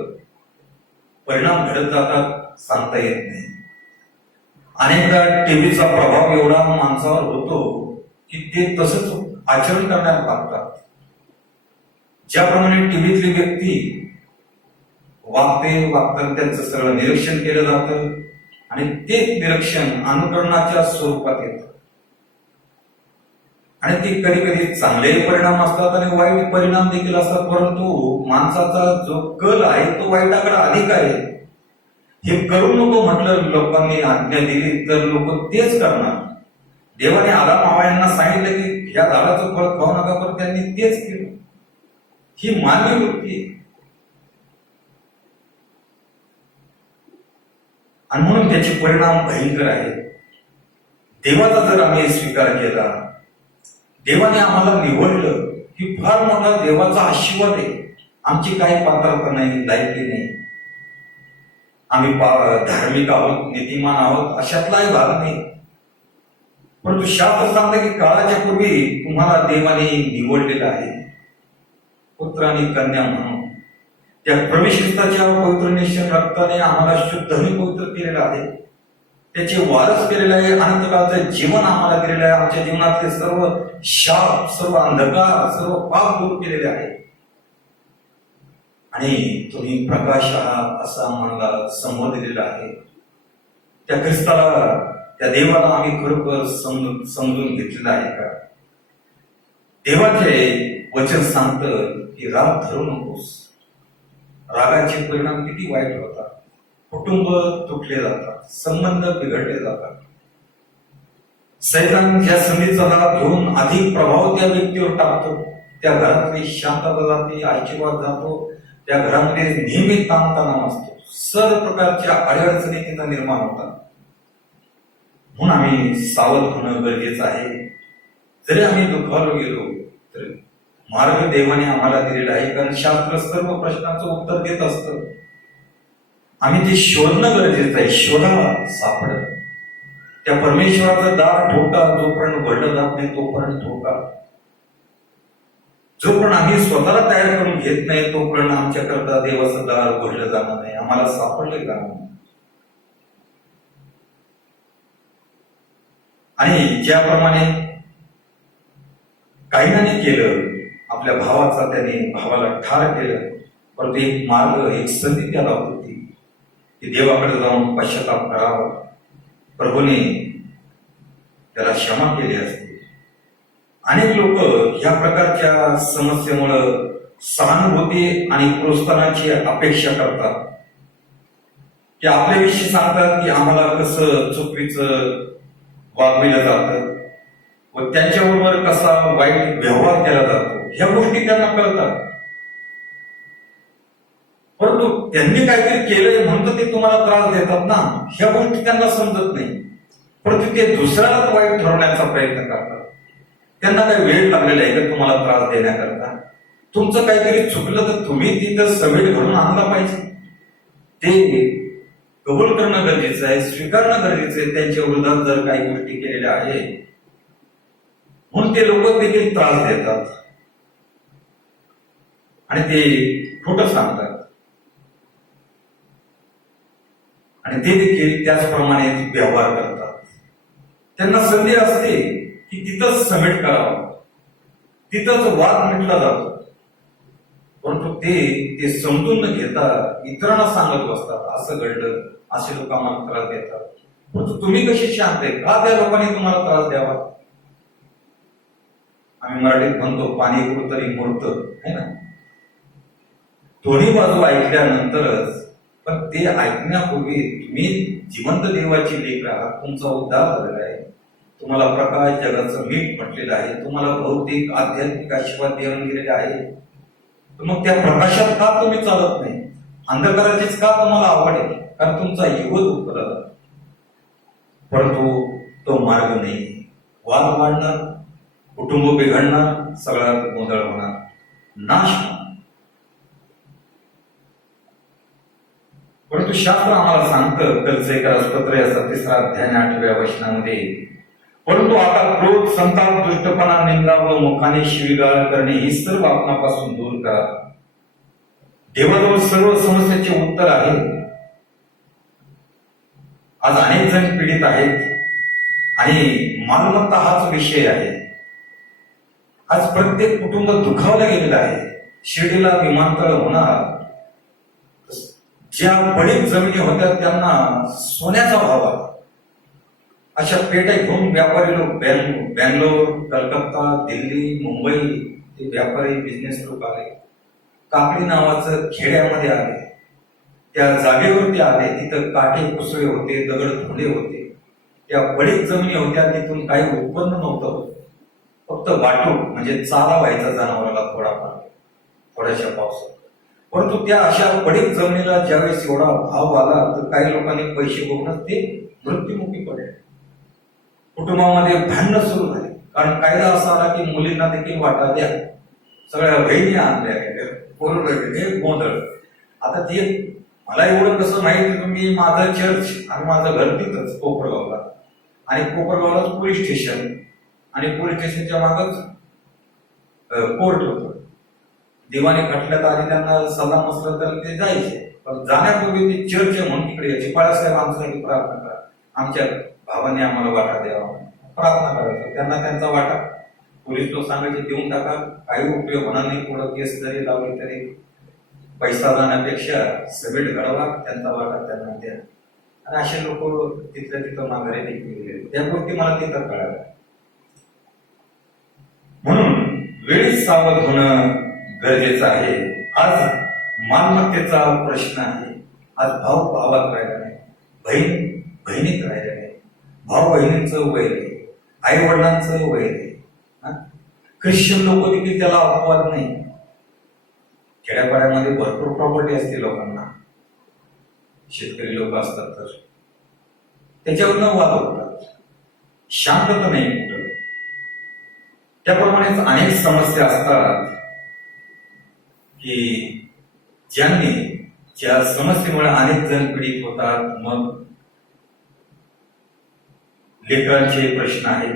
परिणाम घडत जातात सांगता येत नाही. अनेकदा टीव्हीचा प्रभाव एवढा माणसावर होतो की ते तसंच आचरण करण्याला लागतात. ज्याप्रमाणे टीव्हीतली व्यक्ती वागताना त्यांचं सगळं निरीक्षण केलं जातं आणि ते निरीक्षण अनुकरणाच्या स्वरूपात येतं. आणि ते कधी कधी चांगले परिणाम असतात आणि वाईट परिणाम देखील असतात, परंतु माणसाचा जो कल आहे तो वाईटाकडे अधिक आहे. हे करू नको म्हटलं, लोकांनी आज्ञा दिली तर लोक तेच करणार. देवाने आदाम हव्वा यांना सांगितलं की ह्या झाडाचं फळ खाऊ नका, पण त्यांनी तेच केलं. ही मानवी वृत्ती आहे. आणि म्हणून त्याचे परिणाम भयंकर आहेत. देवाचा जर आम्ही स्वीकार केला, देवाने आम्हाला निवडलं की फार मोठा देवाचा आशीर्वाद आहे. आमची काही पात्रता नाही, लायकी नाही, आम्ही धार्मिक आहोत, नीतिमान आहोत, अशातलाही भाग नाही. परंतु शास्त्र सांगतं की काळाच्या पूर्वी तुम्हाला देवाने निवडलेलं आहे पुत्र आणि कन्या म्हणून. त्या प्रवेश ख्रिस्ताच्या पवित्र निश्चय रक्ताने आम्हाला शुद्ध आणि पवित्र केलेलं आहे, त्याचे वारस केलेलं आहे, अनंतकाळचं जीवन आम्हाला दिलेलं आहे. आमच्या जीवनातले सर्व शाप, सर्व अंधकार, सर्व पाप दूर केलेले आहे आणि तुम्ही प्रकाश आहात असं आम्हाला समोर दिलेलं आहे. त्या ख्रिस्ताला, त्या देवाला आम्ही खरोखर समजून घेतलेलं आहे का? देवाचे वचन सांगतं की राग धरू नकोस. रागाचे परिणाम किती वाईट होतात. कुटुंब तुटले जातात, संबंध बिघडले जातात. सैतान ज्या संधीचा राग घेऊन अधिक प्रभाव त्या व्यक्तीवर टाकतो, त्या घरातली शांतता जाते, आशीर्वाद जातो, त्या घरामध्ये नेहमी ताणतणाव असतो, सर्व प्रकारच्या अडचणी तिथं निर्माण होतात. म्हणून आम्ही सावध होणं गरजेचं आहे. जरी आम्ही दुखावलो गेलो तर मार्ग देवाने आम्हाला दिलेला आहे, कारण शास्त्र सर्व प्रश्नांचं उत्तर देत असतं. आम्ही ते शोधणं गरजेचं आहे. शोधा, सापडत. त्या परमेश्वराचं दार ठोका, जोपर्यंत उघडलं जात नाही तोपर्यंत ठोका. जोपर्यंत आम्ही स्वतःला तयार करून घेत नाही तोपर्यंत आमच्याकरता देवाचं दार उघडलं जाणार नाही, आम्हाला सापडलं जाणार नाही. आणि ज्याप्रमाणे काहीनाने केलं, आपल्या भावाचा त्याने भावाला ठार केलं, परंतु एक मार्ग, एक संधी त्याला होती की देवाकडे जाऊन पश्चाताप करावा. प्रभूने त्याला क्षमा केली असते. अनेक लोक ह्या प्रकारच्या समस्येमुळं सहानुभूती आणि प्रोत्साहनाची अपेक्षा करतात, की आपल्याविषयी सांगतात की आम्हाला कसं चुकीचं वागविलं जातं व त्यांच्याबरोबर कसा वाईट व्यवहार केला जातो, ह्या गोष्टी त्यांना कळतात. परंतु त्यांनी काहीतरी केलंय म्हणून ते तुम्हाला त्रास देतात ना, ह्या गोष्टी त्यांना समजत नाही. परंतु ते दुसऱ्याला वाईट ठरवण्याचा प्रयत्न करतात. त्यांना काही वेळ लागलेला आहे का तुम्हाला त्रास देण्याकरता? तुमचं काहीतरी चुकलं तर तुम्ही तिथं समेट घडून आणला पाहिजे. ते कबूल करणं गरजेचं आहे, स्वीकारणं गरजेचं आहे. त्यांच्या विरोधात जर काही गोष्टी केलेल्या आहे म्हणून ते लोक देखील त्रास देतात आणि ते खोटं सांगतात आणि ते देखील त्याचप्रमाणे व्यवहार करतात. त्यांना संधी असते की तिथंच समेट करावं, तिथंच वाद मिटला जातो, परंतु ते समजून न घेता इतरांना सांगत बसतात, असं घडलं, असे लोक आम्हाला त्रास देतात. परंतु तुम्ही कशी शांत आहे? का त्या लोकांनी तुम्हाला त्रास द्यावा? आम्ही मराठीत म्हणतो पाणी गुरु तरी मूर्त आहे ना. दोन्ही बाजू ऐकल्यानंतरच, पण ते ऐकण्यापूर्वी तुम्ही जिवंत देवाची लेकर आहात, तुमचा उद्धार झालेला आहे, तुम्हाला प्रकाश जगाचं मीठ म्हटलेलं आहे, तुम्हाला भौतिक आध्यात्मिक आशीर्वाद देऊन गेलेले आहे. तर मग त्या प्रकाशात का तुम्ही चालत नाही? अंधकाराचीच का तुम्हाला आवड आहे? कारण तुमचा युवक उपकला जातो. परंतु तो मार्ग नाही. वाद वाढणार, कुटुंब बिघडणार, सगळा गोंधळ होणार, नाश होणार. परंतु शास्त्र आम्हाला सांगतं, कलसेकर पत्र याचा 3रा अध्याय 8व्या वचनामध्ये, परंतु आता क्रोध, संताप, दुष्टपणा, निंदा व मुखाने शिवीगाळ करणे ही सर्व आपणापासून दूर करा. देवाजवळ सर्व समस्याचे उत्तर आहे. आज अनेक जण पीडित आहेत आणि मालमत्ता हाच विषय आहे. आज प्रत्येक कुटुंब दुखावलं गेलेलं आहे. शिर्डीला विमानतळ होणार, ज्या पडीक जमिनी होत्या त्यांना सोन्याचा भाव आला. अशा पेट्या घेऊन व्यापारी लोक बँगलोर, कलकत्ता, दिल्ली, मुंबई ते व्यापारी बिझनेस लोक आले. काकडी नावाचं खेड्यामध्ये आले. त्या जागेवरती आले, तिथं काटे कुसळे होते, दगड धुंडे होते. त्या पडीक जमिनी होत्या, तिथून काही उत्पन्न नव्हतं, फक्त वाटूक म्हणजे चारा व्हायचा जनावराला थोडाफार थोड्याशा पावसात. परंतु त्या अशा पडीक जमिनीला ज्यावेळेस एवढा भाव आला तर काही लोकांनी पैसे बघूनच ते मृत्युमुखी पडले. कुटुंबामध्ये भांडणं सुरू झाली, कारण कायदा असा आला की मुलींना देखील वाटा द्या. सगळ्या बहिणी आणल्या, हे गोंधळ. आता ते मला एवढं कसं माहिती, तुम्ही माझं चर्च आणि माझं घर तिथंच कोपरगावला, आणि कोपरगावलाच पोलीस स्टेशन, आणि पोलीस स्टेशनच्या मागच कोर्ट होतं. दिवाणी खटल्यात आधी त्यांना सल्ला मसला तर ते जायचे, पण जाण्यापूर्वी ते चर्च म्हणून तिकडे यायचे. बाळासाहेब आमच्यासाठी प्रार्थना करा, आमच्या भावाने आम्हाला वाटा द्यावा, प्रार्थना करायचं. त्यांना त्यांचा वाटा पोलीस लोक सांगायचे देऊन टाका, काही उपयोग होणार नाही, पुढं केस जरी लावली तरी पैसा जाण्यापेक्षा समेट घडवा, त्यांचा वाटा त्यांना द्या. आणि असे लोक तिथल्या तिथं माघारी देखील गेले. त्या गोष्टी मला तिथं कळाल्या. म्हणून वेळीच सावध होणं गरजेचं आहे. आज मालमत्तेचा प्रश्न आहे. आज भाऊ भावात राहिला नाही, बहीण बहिणीत राहिला नाही, भाऊ बहिणींचं वैर आहे, आई वडिलांचं वैर आहे. ख्रिश्चन लोक देखील त्याला अपवाद नाही. खेड्यापाड्यामध्ये भरपूर प्रॉपर्टी असते लोकांना, शेतकरी लोक असतात तर त्याच्यावरनं वाद होतात, शांतता नाही कुठं. त्याप्रमाणेच अनेक समस्या असतात की ज्या समस्येमुळे अनेक जण पीडित होतात. मग लेकरांचे प्रश्न आहेत.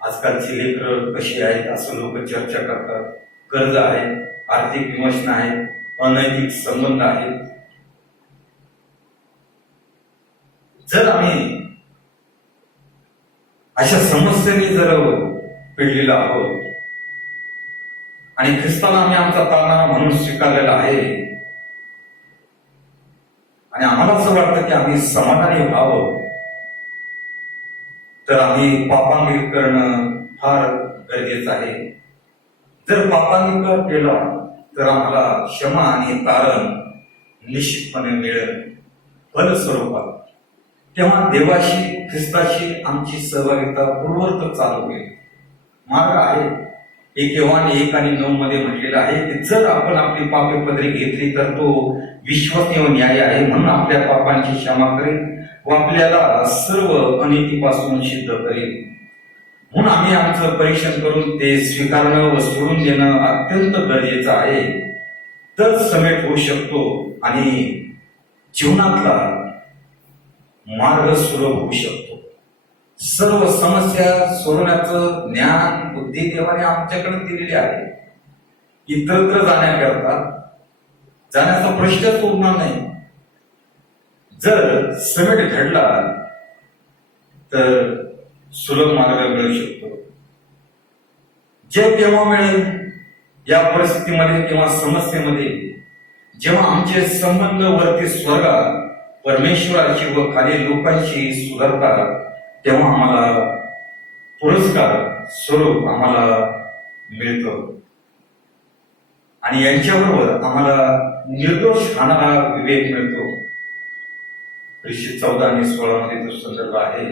आजकालची लेकरं कशी आहेत असं लोक चर्चा करतात. कर्ज आहे, आर्थिक विमोचन आहे, अनैतिक संबंध आहेत. जर आम्ही अशा समस्येने जर पिडलेलो आहोत आणि ख्रिस्ताला आम्ही आमचा तारणहार म्हणून स्वीकारलेला आहे आणि आम्हाला असं वाटतं की आम्ही समाधानी व्हावं, तर आम्ही पापांगिक करणं फार गरजेचं आहे. जर पापांगिक केला तर आम्हाला क्षमा आणि तारण निश्चितपणे मिळेल फलस्वरूपात. तेव्हा देवाशी ख्रिस्ताशी आमची सहभागिता पूर्ववत चालू होईल. मार्ग आहे. 1 योहान 1 आणि 9 मध्ये म्हटलेलं आहे की जर आपण आपली पापे पदरी घेतली तर तो विश्वसनीय व न्यायी आहे म्हणून आपल्या पापांची क्षमा करेल व आपल्याला सर्व अनितीपासून सिद्ध करेल. म्हणून आम्ही आमचं परीक्षण करून ते स्वीकारणं व सोडून देणं अत्यंत गरजेचं आहे. तर समेट होऊ शकतो आणि जीवनातला मार्ग सुलभ होऊ शकतो. सर्व समस्या सोडवण्याचं ज्ञान बुद्धी देवाने आमच्याकडे दिलेली आहे. इतरत्र जाण्याचा प्रश्नच उरणार नाही. जर समेट घडला तर सुलभ मार्ग मिळू शकतो. जे केव्हा मिळेल या परिस्थितीमध्ये किंवा समस्येमध्ये, जेव्हा आमचे संबंध वरती स्वर्गात परमेश्वराशी व खाली लोकांशी सुधारतात, तेव्हा आम्हाला पुरस्कार स्वरूप आम्हाला मिळतो आणि यांच्याबरोबर आम्हाला निर्दोष राहणारा विवेक मिळतो. 14 आणि 16 मध्ये तो संदर्भ आहे.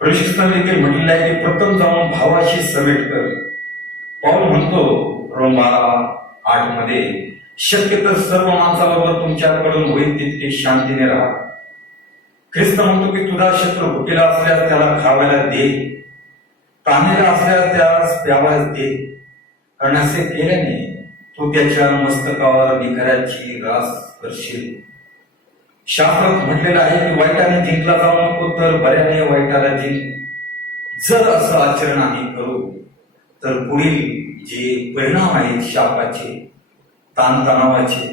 प्रशिक्षण देखील म्हटलेलं आहे की प्रथम जाऊन भावाशी समेट कर. पाऊल म्हणतो रोम 12:8 मध्ये, शक्य तर सर्व माणसाबरोबर तुमच्याकडून होईल तितके शांतीने राहा. ख्रिस्त म्हणतो की तुझा शत्रू भुकेला असल्यास त्याला खावायला दे, ताणलेला असल्यास त्यास प्यावयास दे, कारण असे केल्याने तू त्याच्या मस्तकावर निखऱ्याची रास करशील. शास्त्रात म्हटलेलं आहे की वाईटाने जिंकला जाऊ नको तर बऱ्याने वाईटाला जिंक. जर असं आचरण आम्ही करू तर पुढील जे परिणाम आहेत शापाचे, ताणतणावाचे,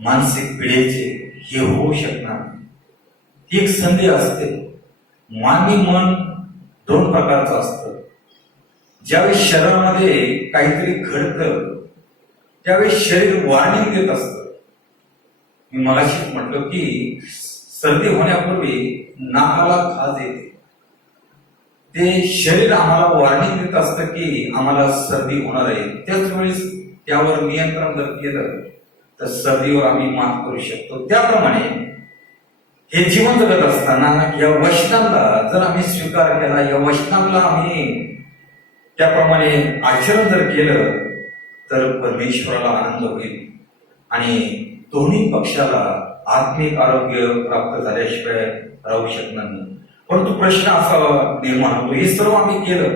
मानसिक पिढीचे, हे होऊ शकणार नाही. ही एक संधी असते. मानवी मन 2 प्रकारचं असतं. ज्यावेळी शरीरामध्ये काहीतरी घडतं त्यावेळी शरीर वॉर्निंग देत असतं. मी मगाशीच म्हटलं की सर्दी होण्यापूर्वी नाकाला खाज येते. ते शरीर आम्हाला वॉर्निंग देत असतं की आम्हाला सर्दी होणार आहे. त्याच वेळेस त्यावर नियंत्रण जर केलं तर सर्दीवर आम्ही मात करू शकतो. त्याप्रमाणे हे जीवन जगत असताना या वचनाला जर आम्ही स्वीकार केला, या वचनाला आम्ही त्याप्रमाणे आचरण जर केलं तर परमेश्वराला आनंद होईल आणि दोन्ही पक्षाला आत्मिक आरोग्य प्राप्त झाल्याशिवाय राहू शकणार नाही. परंतु प्रश्न असा निर्माण होतो, हे सर्व आम्ही केलं,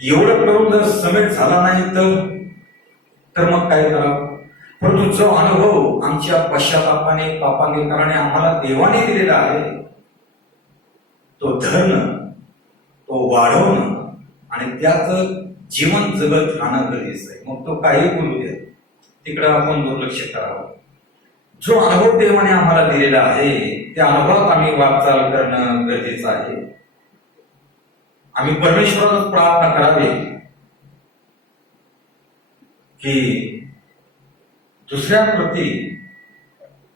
एवढं करून जर समेट झाला नाही तर मग काय करावं? परंतु जो अनुभव आमच्या पश्चातापाने पापांगीकरणाने आम्हाला देवाने दिलेला आहे तो धरणं, तो वाढवणं आणि त्याचं जीवन जगत राहणं गरजेचं आहे. मग तो काही बोलू द्या, तिकडं आपण दुर्लक्ष करावं. जो अनुभव देवाने आम्हाला दिलेला आहे त्या अनुभवात आम्ही वाटचाल करणं गरजेचं आहे. आम्ही परमेश्वराला प्रार्थना करावी की दुसऱ्याप्रती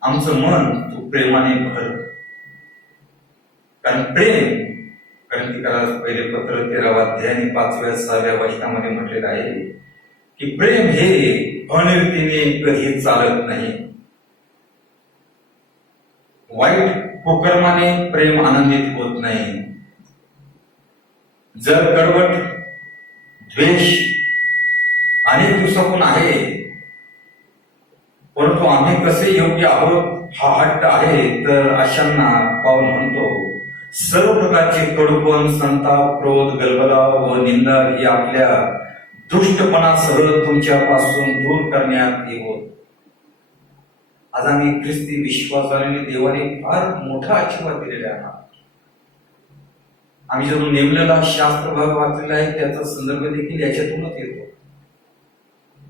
आमचं मन तू प्रेमाने भर. कारण प्रेम, ग्रंथिकारास पहिले पत्र 13 अध्याय आणि 5-6 वचनामध्ये म्हटलेलं आहे की प्रेम हे अनिर्तीने कधी चालत नाही. वाईट कुकर्माने प्रेम आनंदित होत नाही. जर कडवट द्वेष अनेक दिवसापासून आहे परंतु आम्ही कसे योग्य आहोत हा हट्ट आहे, तर अशांना पाऊल म्हणतो सर्व प्रकारचे कडूपण, संताप, क्रोध, गलबला व निंदा ही आपल्या दुष्टपणासह तुमच्यापासून दूर करण्यात येवो. आज आम्ही ख्रिस्ती विश्वासाने देवाने फार मोठा आशीर्वाद दिलेला आहे. आम्ही जो नेमलेला शास्त्र भाग वाचलेला आहे त्याचा संदर्भ देखील याच्यातूनच येतो.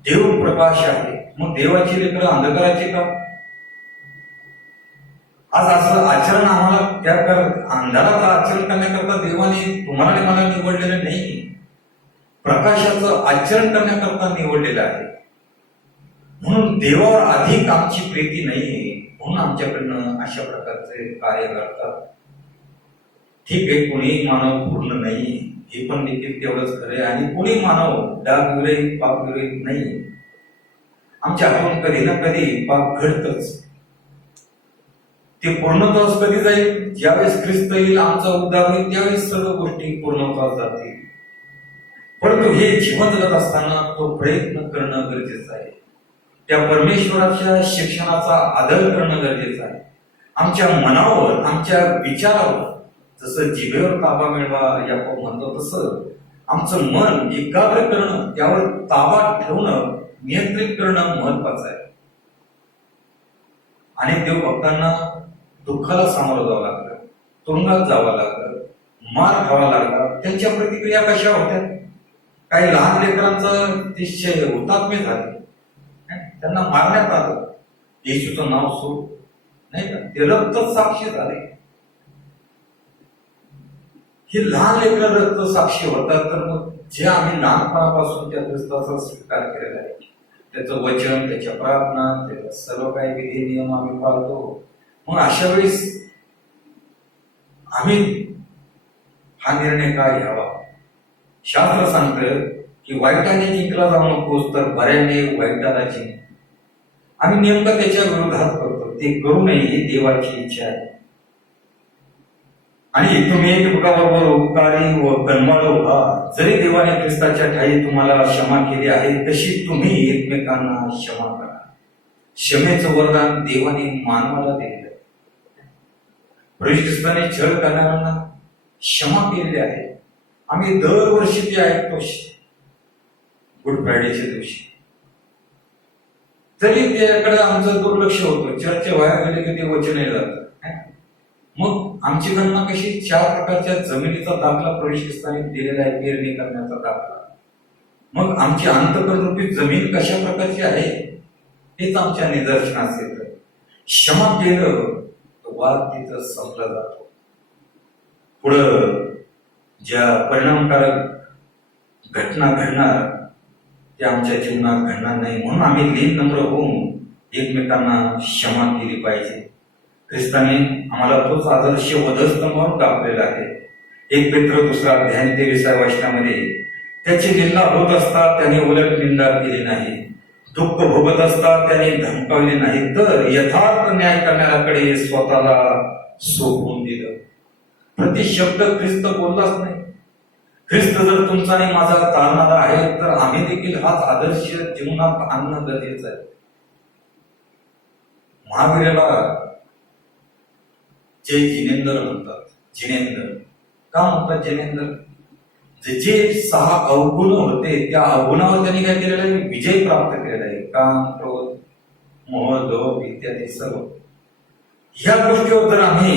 देव प्रकाश आहे, मग देवाची लेकरं अंधकाराचे का? आज असं आचरण आम्हाला त्या अंधाराचं आचरण करण्याकरता देवाने तुम्हाला आणि मला निवडलेलं नाही, प्रकाशाचं आचरण करण्याकरता निवडलेलं आहे. म्हणून देवावर अधिक आमची प्रीती नाही, म्हणून आमच्याकडनं अशा प्रकारचे कार्य करतात. ठीक आहे, कोणी मानव पूर्ण नाही, हे पण देखील तेवढंच खरे, आणि कोणी मानव डागविरहित पापविरहित नाही. आमच्या हातून कधी ना कधी पाप घडतच. ते पूर्णत्वास कधी जाईल? ज्यावेळेस ख्रिस्त येईल, आमचा उद्धार होईल, त्यावेळेस सर्व गोष्टी पूर्णत्वास जातील. परंतु हे जीवन जगत असताना तो प्रयत्न करणं गरजेचं आहे. त्या परमेश्वराच्या शिक्षणाचा आदर करणं गरजेचं आहे. आमच्या मनावर, आमच्या विचारावर, जसं जिभेवर ताबा मिळवा याकोब म्हणतो तसं आमचं मन एकाग्र करणं, त्यावर ताबा ठेवणं, नियंत्रित करणं महत्वाचं आहे. अनेक देव भक्तांना दुःखाला सामोरं जावं लागलं, तुरुंगात जावं लागलं, मार खावा लागला. त्यांच्या प्रतिक्रिया कशा होत्या? काही लहान लेकरांचं निश्चय हुतात्मे झाले, त्यांना मारण्यात आलं, येशूचं नाव सोड, नाही का, ते रक्त साक्षी झाले. हे लहान लेकर रक्त साक्षी होतात. तर मग जे आम्ही लहानपणापासून त्या ख्रिस्ताचा स्वीकार केलेला आहे, त्याचं वचन, त्याच्या प्रार्थना, त्याच्या सर्व काही विधी नियम आम्ही पाळतो, मग अशा वेळेस आम्ही हा निर्णय काय घ्यावा? शास्त्र सांगतं की वाईटाने जिंकला जाऊ नकोस, तर बऱ्याने वाईटाला जिंक. आम्ही नेमकं त्याच्या विरोधात करतो, ते करू नये ही देवाची इच्छा आहे. आणि तुम्ही एकमेकाबरोबर उपकारी व कनवाळू व्हा. जरी देवाने ख्रिस्ताच्या ठायी तुम्हाला क्षमा केली आहे, तशी तुम्ही एकमेकांना क्षमा करा. क्षमेचं वरदान देवाने मानवाला दिलं. प्रभू ख्रिस्ताने छळ करणाऱ्यांना क्षमा केलेली आहे. आम्ही दरवर्षी ते ऐकतो गुड फ्रायडेच्या दिवशी. तरी त्याकडे आमचं दुर्लक्ष होतं. चर्च बाहेर गेले की ते वचन जातं. मग आमची गणना कशी? 4 प्रकारच्या जमिनीचा दाखला प्रभू ख्रिस्ताने दिलेला आहे, पेरणी करण्याचा दाखला. मग आमची अंतःकरणरूपी जमीन कशा प्रकारची आहे हेच आमच्या निदर्शनास येतं. क्षमा केलं वाद तिथं संपला जातो. पुढं ज्या परिणामकारक घटना घडणार त्या आमच्या जीवनात घडणार नाही, म्हणून आम्ही लीन नम्र होऊन एकमेकांना क्षमा केली पाहिजे. ख्रिस्ताने आम्हाला तोच आदर्श वधस्तंभावर दाखवलेला आहे. 1 पेत्र 2 अध्याय 23 वचनामध्ये त्याची निंदा होत असता त्याने उलट निंदा केली नाही, दुःख भोगत असता त्याने धमकावले नाही, तर यथार्थ न्याय करणाऱ्याकडे स्वतःला सोपवून दिलं. प्रतिशब्द ख्रिस्त बोललाच नाही. ख्रिस्त जर तुमचा आणि माझा तारणारा आहे, तर आम्ही देखील हाच आदर्श जीवनात आणणं गरजेचं आहे. महावीराला जे जिनेंद्र म्हणतात, जिनेंद्र का म्हणतात? जिनेंद्र जे 6 अवगुण होते, त्या अवगुणावर त्यांनी काय केलेलं आहे? विजय प्राप्त केलेला आहे. काम, क्रोध, मोह, लोभ इत्यादी सर्व ह्या गोष्टीवर जर आम्ही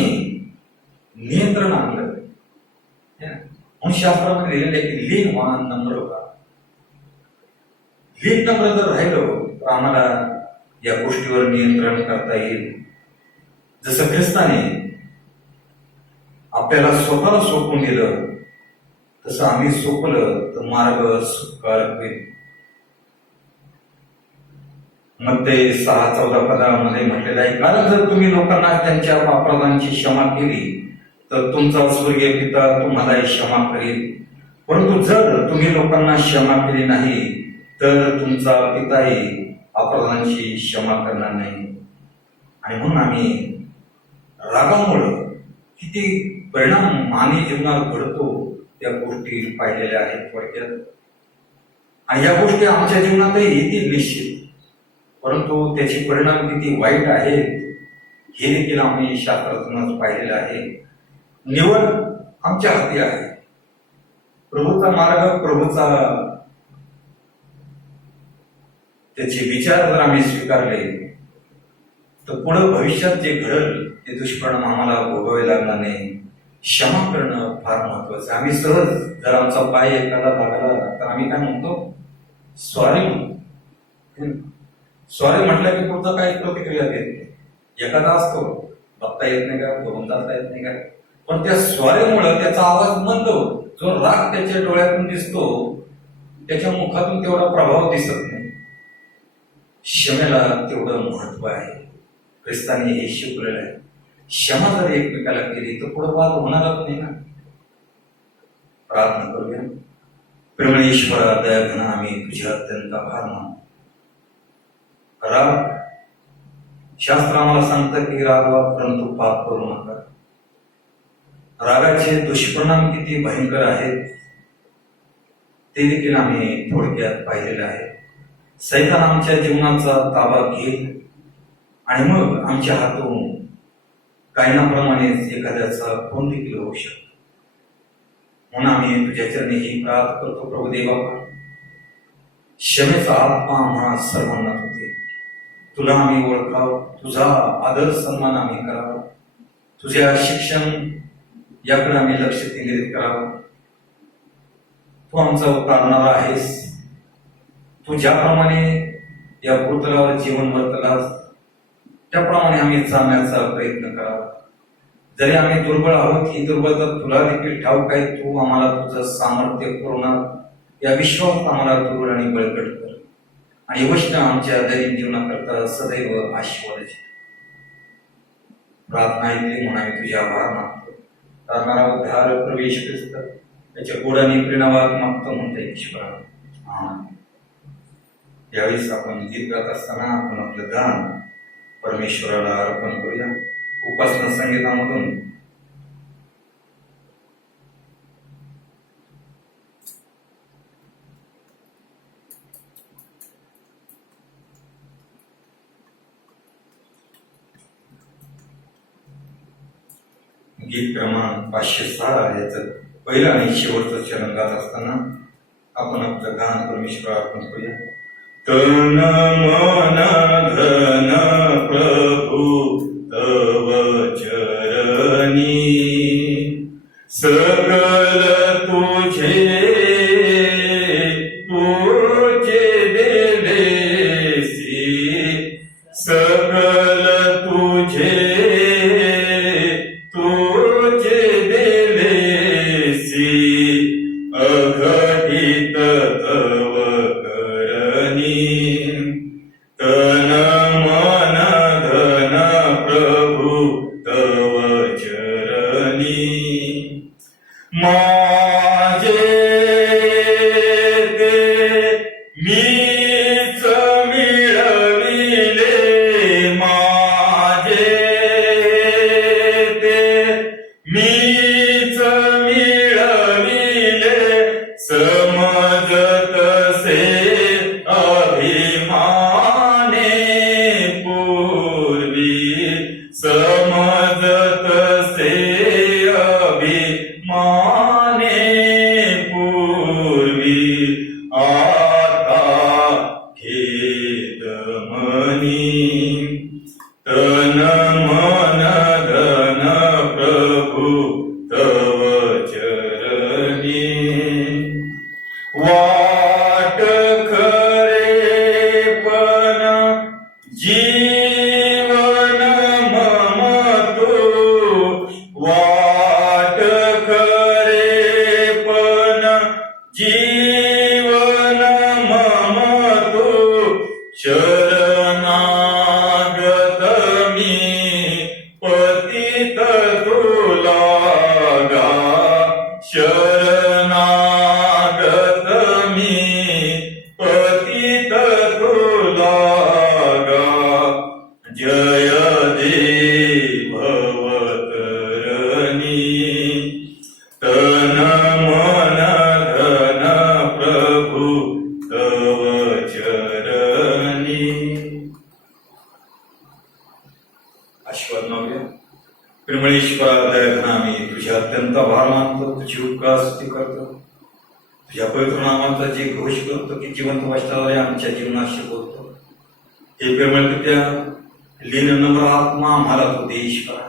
नियंत्रण आणलं, म्हणून शास्त्रामध्ये लिहिलेलं आहे की लीन व्हा, नम्र व्हा. लीन नम्र जर राहिलो तर आम्हाला या गोष्टीवर नियंत्रण करता येईल. जसं ख्रिस्ताने आपल्याला स्वतःला सोपवून दिलं, तसं आम्ही सोपलं तर मार्ग सुकर होईल. मग ते 6:14 म्हटलेलं आहे, कारण जर तुम्ही लोकांना त्यांच्या अपराधांची क्षमा केली तर तुमचा स्वर्गीय पिता तुम्हालाही क्षमा करेल. परंतु जर तुम्ही लोकांना क्षमा केली नाही तर तुमचा पिताही अपराधांची क्षमा करणार नाही. आणि म्हणून आम्ही रागामुळं किती परिणाम मानवी जीवनात घडतो त्या गोष्टी पाहिलेल्या आहेत थोडक्यात. आणि या गोष्टी आमच्या जीवनातही येतील निश्चित, परंतु त्याचे परिणाम किती वाईट आहेत हे देखील आम्ही शास्त्रातूनच पाहिलेलं आहे. निवड आमच्या हाती आहे. प्रभूचा मार्ग, प्रभूचा त्याचे विचार जर आम्ही स्वीकारले तर पुढं भविष्यात जे घडल ते दुष्परिणाम आम्हाला भोगावे लागणार नाही. क्षमा करणं फार महत्वाचं. आम्ही सहज जर आमचा पाय एखादा लागला तर आम्ही काय म्हणतो? सॉरी म्हणतो. सॉरी म्हटलं की पुढचं काही प्रतिक्रिया देत नाही. एखादा असतो बघता येत नाही का, बघून जाता येत नाही का, पण त्या सॉरीमुळे त्याचा आवाज मंद होतो. जो राग त्याच्या डोळ्यातून दिसतो त्याच्या मुखातून तेवढा प्रभाव दिसत नाही. क्षमेला तेवढं महत्व आहे. ख्रिस्तांनी हे शिकवलेलं आहे. क्षमा जर एकमेकाला केली तर पुढे वाद होणारच नाही ना. प्रार्थना करूया. प्रेमळेश्वरा दयाघना, आम्ही तुझ्या अत्यंत आभार मानतो. राग, शास्त्र आम्हाला सांगतं की रागवा परंतु पाप करू नका. रागाचे दुष्परिणाम किती भयंकर आहेत ते देखील आम्ही थोडक्यात पाहिलेलं आहे. सैतान आमच्या जीवनाचा ताबा घेईल आणि मग आमच्या हातून कायनाप्रमाणेच एखाद्याचा खून देखील होऊ शकतो. म्हणून आम्ही तुझ्या चरणी ही प्रार्थना करतो. प्रभू देवा, क्षमेचा आत्मा आम्हा सर्वांना होते. तुला आम्ही ओळखावं, तुझा आदर सन्मान आम्ही करावा, तुझ्या शिक्षण याकडे आम्ही लक्ष केंद्रित करावं. तू आमचा उतारणारा आहेस. तू ज्याप्रमाणे या भूतलावर जीवन वर्तलास त्याप्रमाणे आम्ही चालण्याचा प्रयत्न करावा. जरी आम्ही दुर्बळ आहोत, ही दुर्बलता तुला देखील ठाऊक आहे. तू आम्हाला तुझं सामर्थ्य पुरवणार या विश्वास आम्हाला दुर्बळ आणि बळकट कर आणि वचन आमच्या दैनंदिन जीवनाकरता सदैव आशीर्वादाची. प्रार्थना ऐकली म्हणून आम्ही तुझे आभार मानतो. करणारा उद्धार प्रवेश ख्रिस्त त्याच्या गोड आणि प्रेरणावाद मागतो म्हणता ईश्वरा. यावेळेस आपण गीत गात असताना आपण आपलं गान परमेश्वराला अर्पण करूया. उपासना संगीतामधून गीत क्रमांक 506 याचं पहिलं आणि शेवटचं चरण गात असताना आपण आपलं गान परमेश्वराला अर्पण करूया. तन मन धन प्रभु तव चरणी सकल तुझे दिलेसी सकल तुझे दिलेसी अघटित तव तन मन धन प्रभु तव चरणी माझे ते मीच मिळविले. माझे ते मीच मिळविले. समजत से अभिमाने पूर्वी समजत से अभिमाने पूर्वी आता खेद मनी तन मन धन प्रभु तव चरणी वाट खरे पण जीवन मम तू वाट खरे पण जीवन मम तू शरणागत मी पतित तुला गा शरणागत मी पतित तुला गा जय देव भवतरणी तन मन धन प्रभु तव चरणी. आशीर्वाद मागूया. प्रेमळेश्वरा दयाघना आम्ही तुझे अत्यंत आभार मानतो, तुझी उपकार स्तुती करतो, तुझ्या पवित्र नामाचा जे घोष करतो की जिवंत वचनाद्वारे आमच्या जीवनाशी बोलतो. हे प्रेमळ पित्या, लीन नम्र आत्मा आम्हाला तू दे ईश्वरा.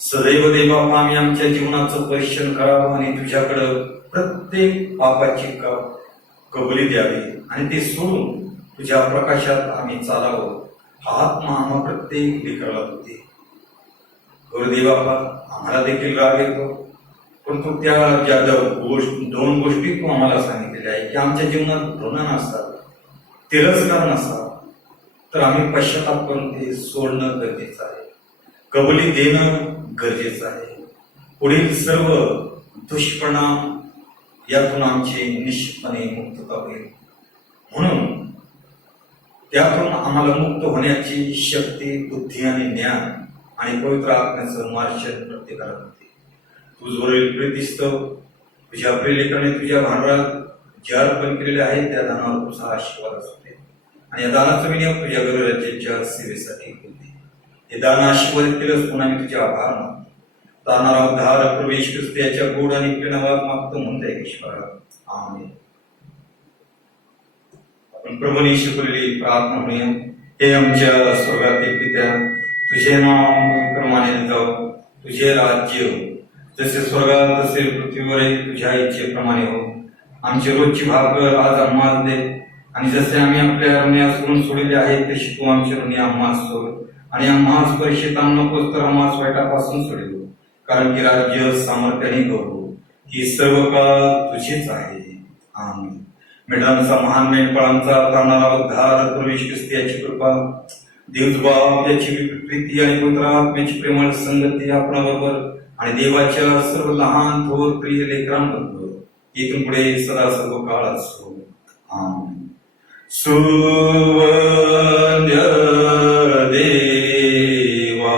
सदैव दे बापा, आम्ही आमच्या जीवनाचं परीक्षण करावं आणि तुझ्याकडं प्रत्येक पापाची कबुली द्यावी आणि ते सोडून तुझ्या प्रकाशात आम्ही चालावं. हा आत्मा आम्हा प्रत्येक लेकराला तू दे. गुरुदेव बापा, आम्हाला देखील राग येतो, पण तू त्या ज्या दोन गोष्टी तू आम्हाला सांगितलेल्या आहे की आमच्या जीवनात घृणा नसावं, तिरस्कार नसावा, तर आम्ही पश्चाताप करून ते सोडणं गरजेचं आहे, कबुली देणं गरजेचं आहे. पुढील सर्व दुष्परिणाम यातून आमची निश्चितपणे मुक्तता होईल. म्हणून त्यातून आम्हाला मुक्त होण्याची शक्ती, बुद्धी आणि ज्ञान आणि पवित्र आत्म्याचं मार्गदर्शन प्रत्येकाला होते. तुझवरील प्रीतिस्तव तुझ्या प्रेलेखाने तुझ्या भांडारात जे अर्पण केलेले आहे त्या दानावर तुझा आशीर्वाद असू दे आणि या दानाचा विनियोग तुझ्या गरुराज्याच्या सेवेसाठी होते. हे दान आशीर्वादित केलंच म्हणून आम्ही तुझे आभार मानतो. तारणारा उद्धार प्रवेश ख्रिस्त याच्या गोड आणि प्रेमात मागतो म्हणता ईश्वरा. आमेन. आपण प्रभूने शिकवलेली प्रार्थना म्हणूया. हे आमच्या स्वर्गातील पित्या, तुझे नाव क्रमाने जावं, तुझे राज्य जसे स्वर्गात तसे पृथ्वीवर तुझ्या इच्छेप्रमाणे हो. आमची रोजची भाकर आज आम्हाला दे आणि जसे आम्ही आपल्या ऋणी सोडून सोडले आहे तशी तू आमचे ऋणी आम्हाला सोड आणि आम्हाला परीक्षेत आणू नकोस तर आम्हाला वाईटापासून सोडलो, कारण की राज्य, सामर्थ्य आणि गौरव ही सर्व काळ तुझीच आहे. आमेन. मेढांचा महान मेंढपाळांचा तारणारा उद्धार प्रवेश ख्रिस्त याची कृपा, देव बाप याची प्रीती आणि पवित्र आत्म्याची प्रेमळ संगती आपणाबरोबर आणि देवाच्या सर्व लहान थोर प्रिय लेकरांबरोबर इथून पुढे सदा सर्व काळ असो. आमेन. सुवंद्य देवा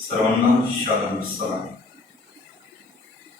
सर्वांना शालम सलाम.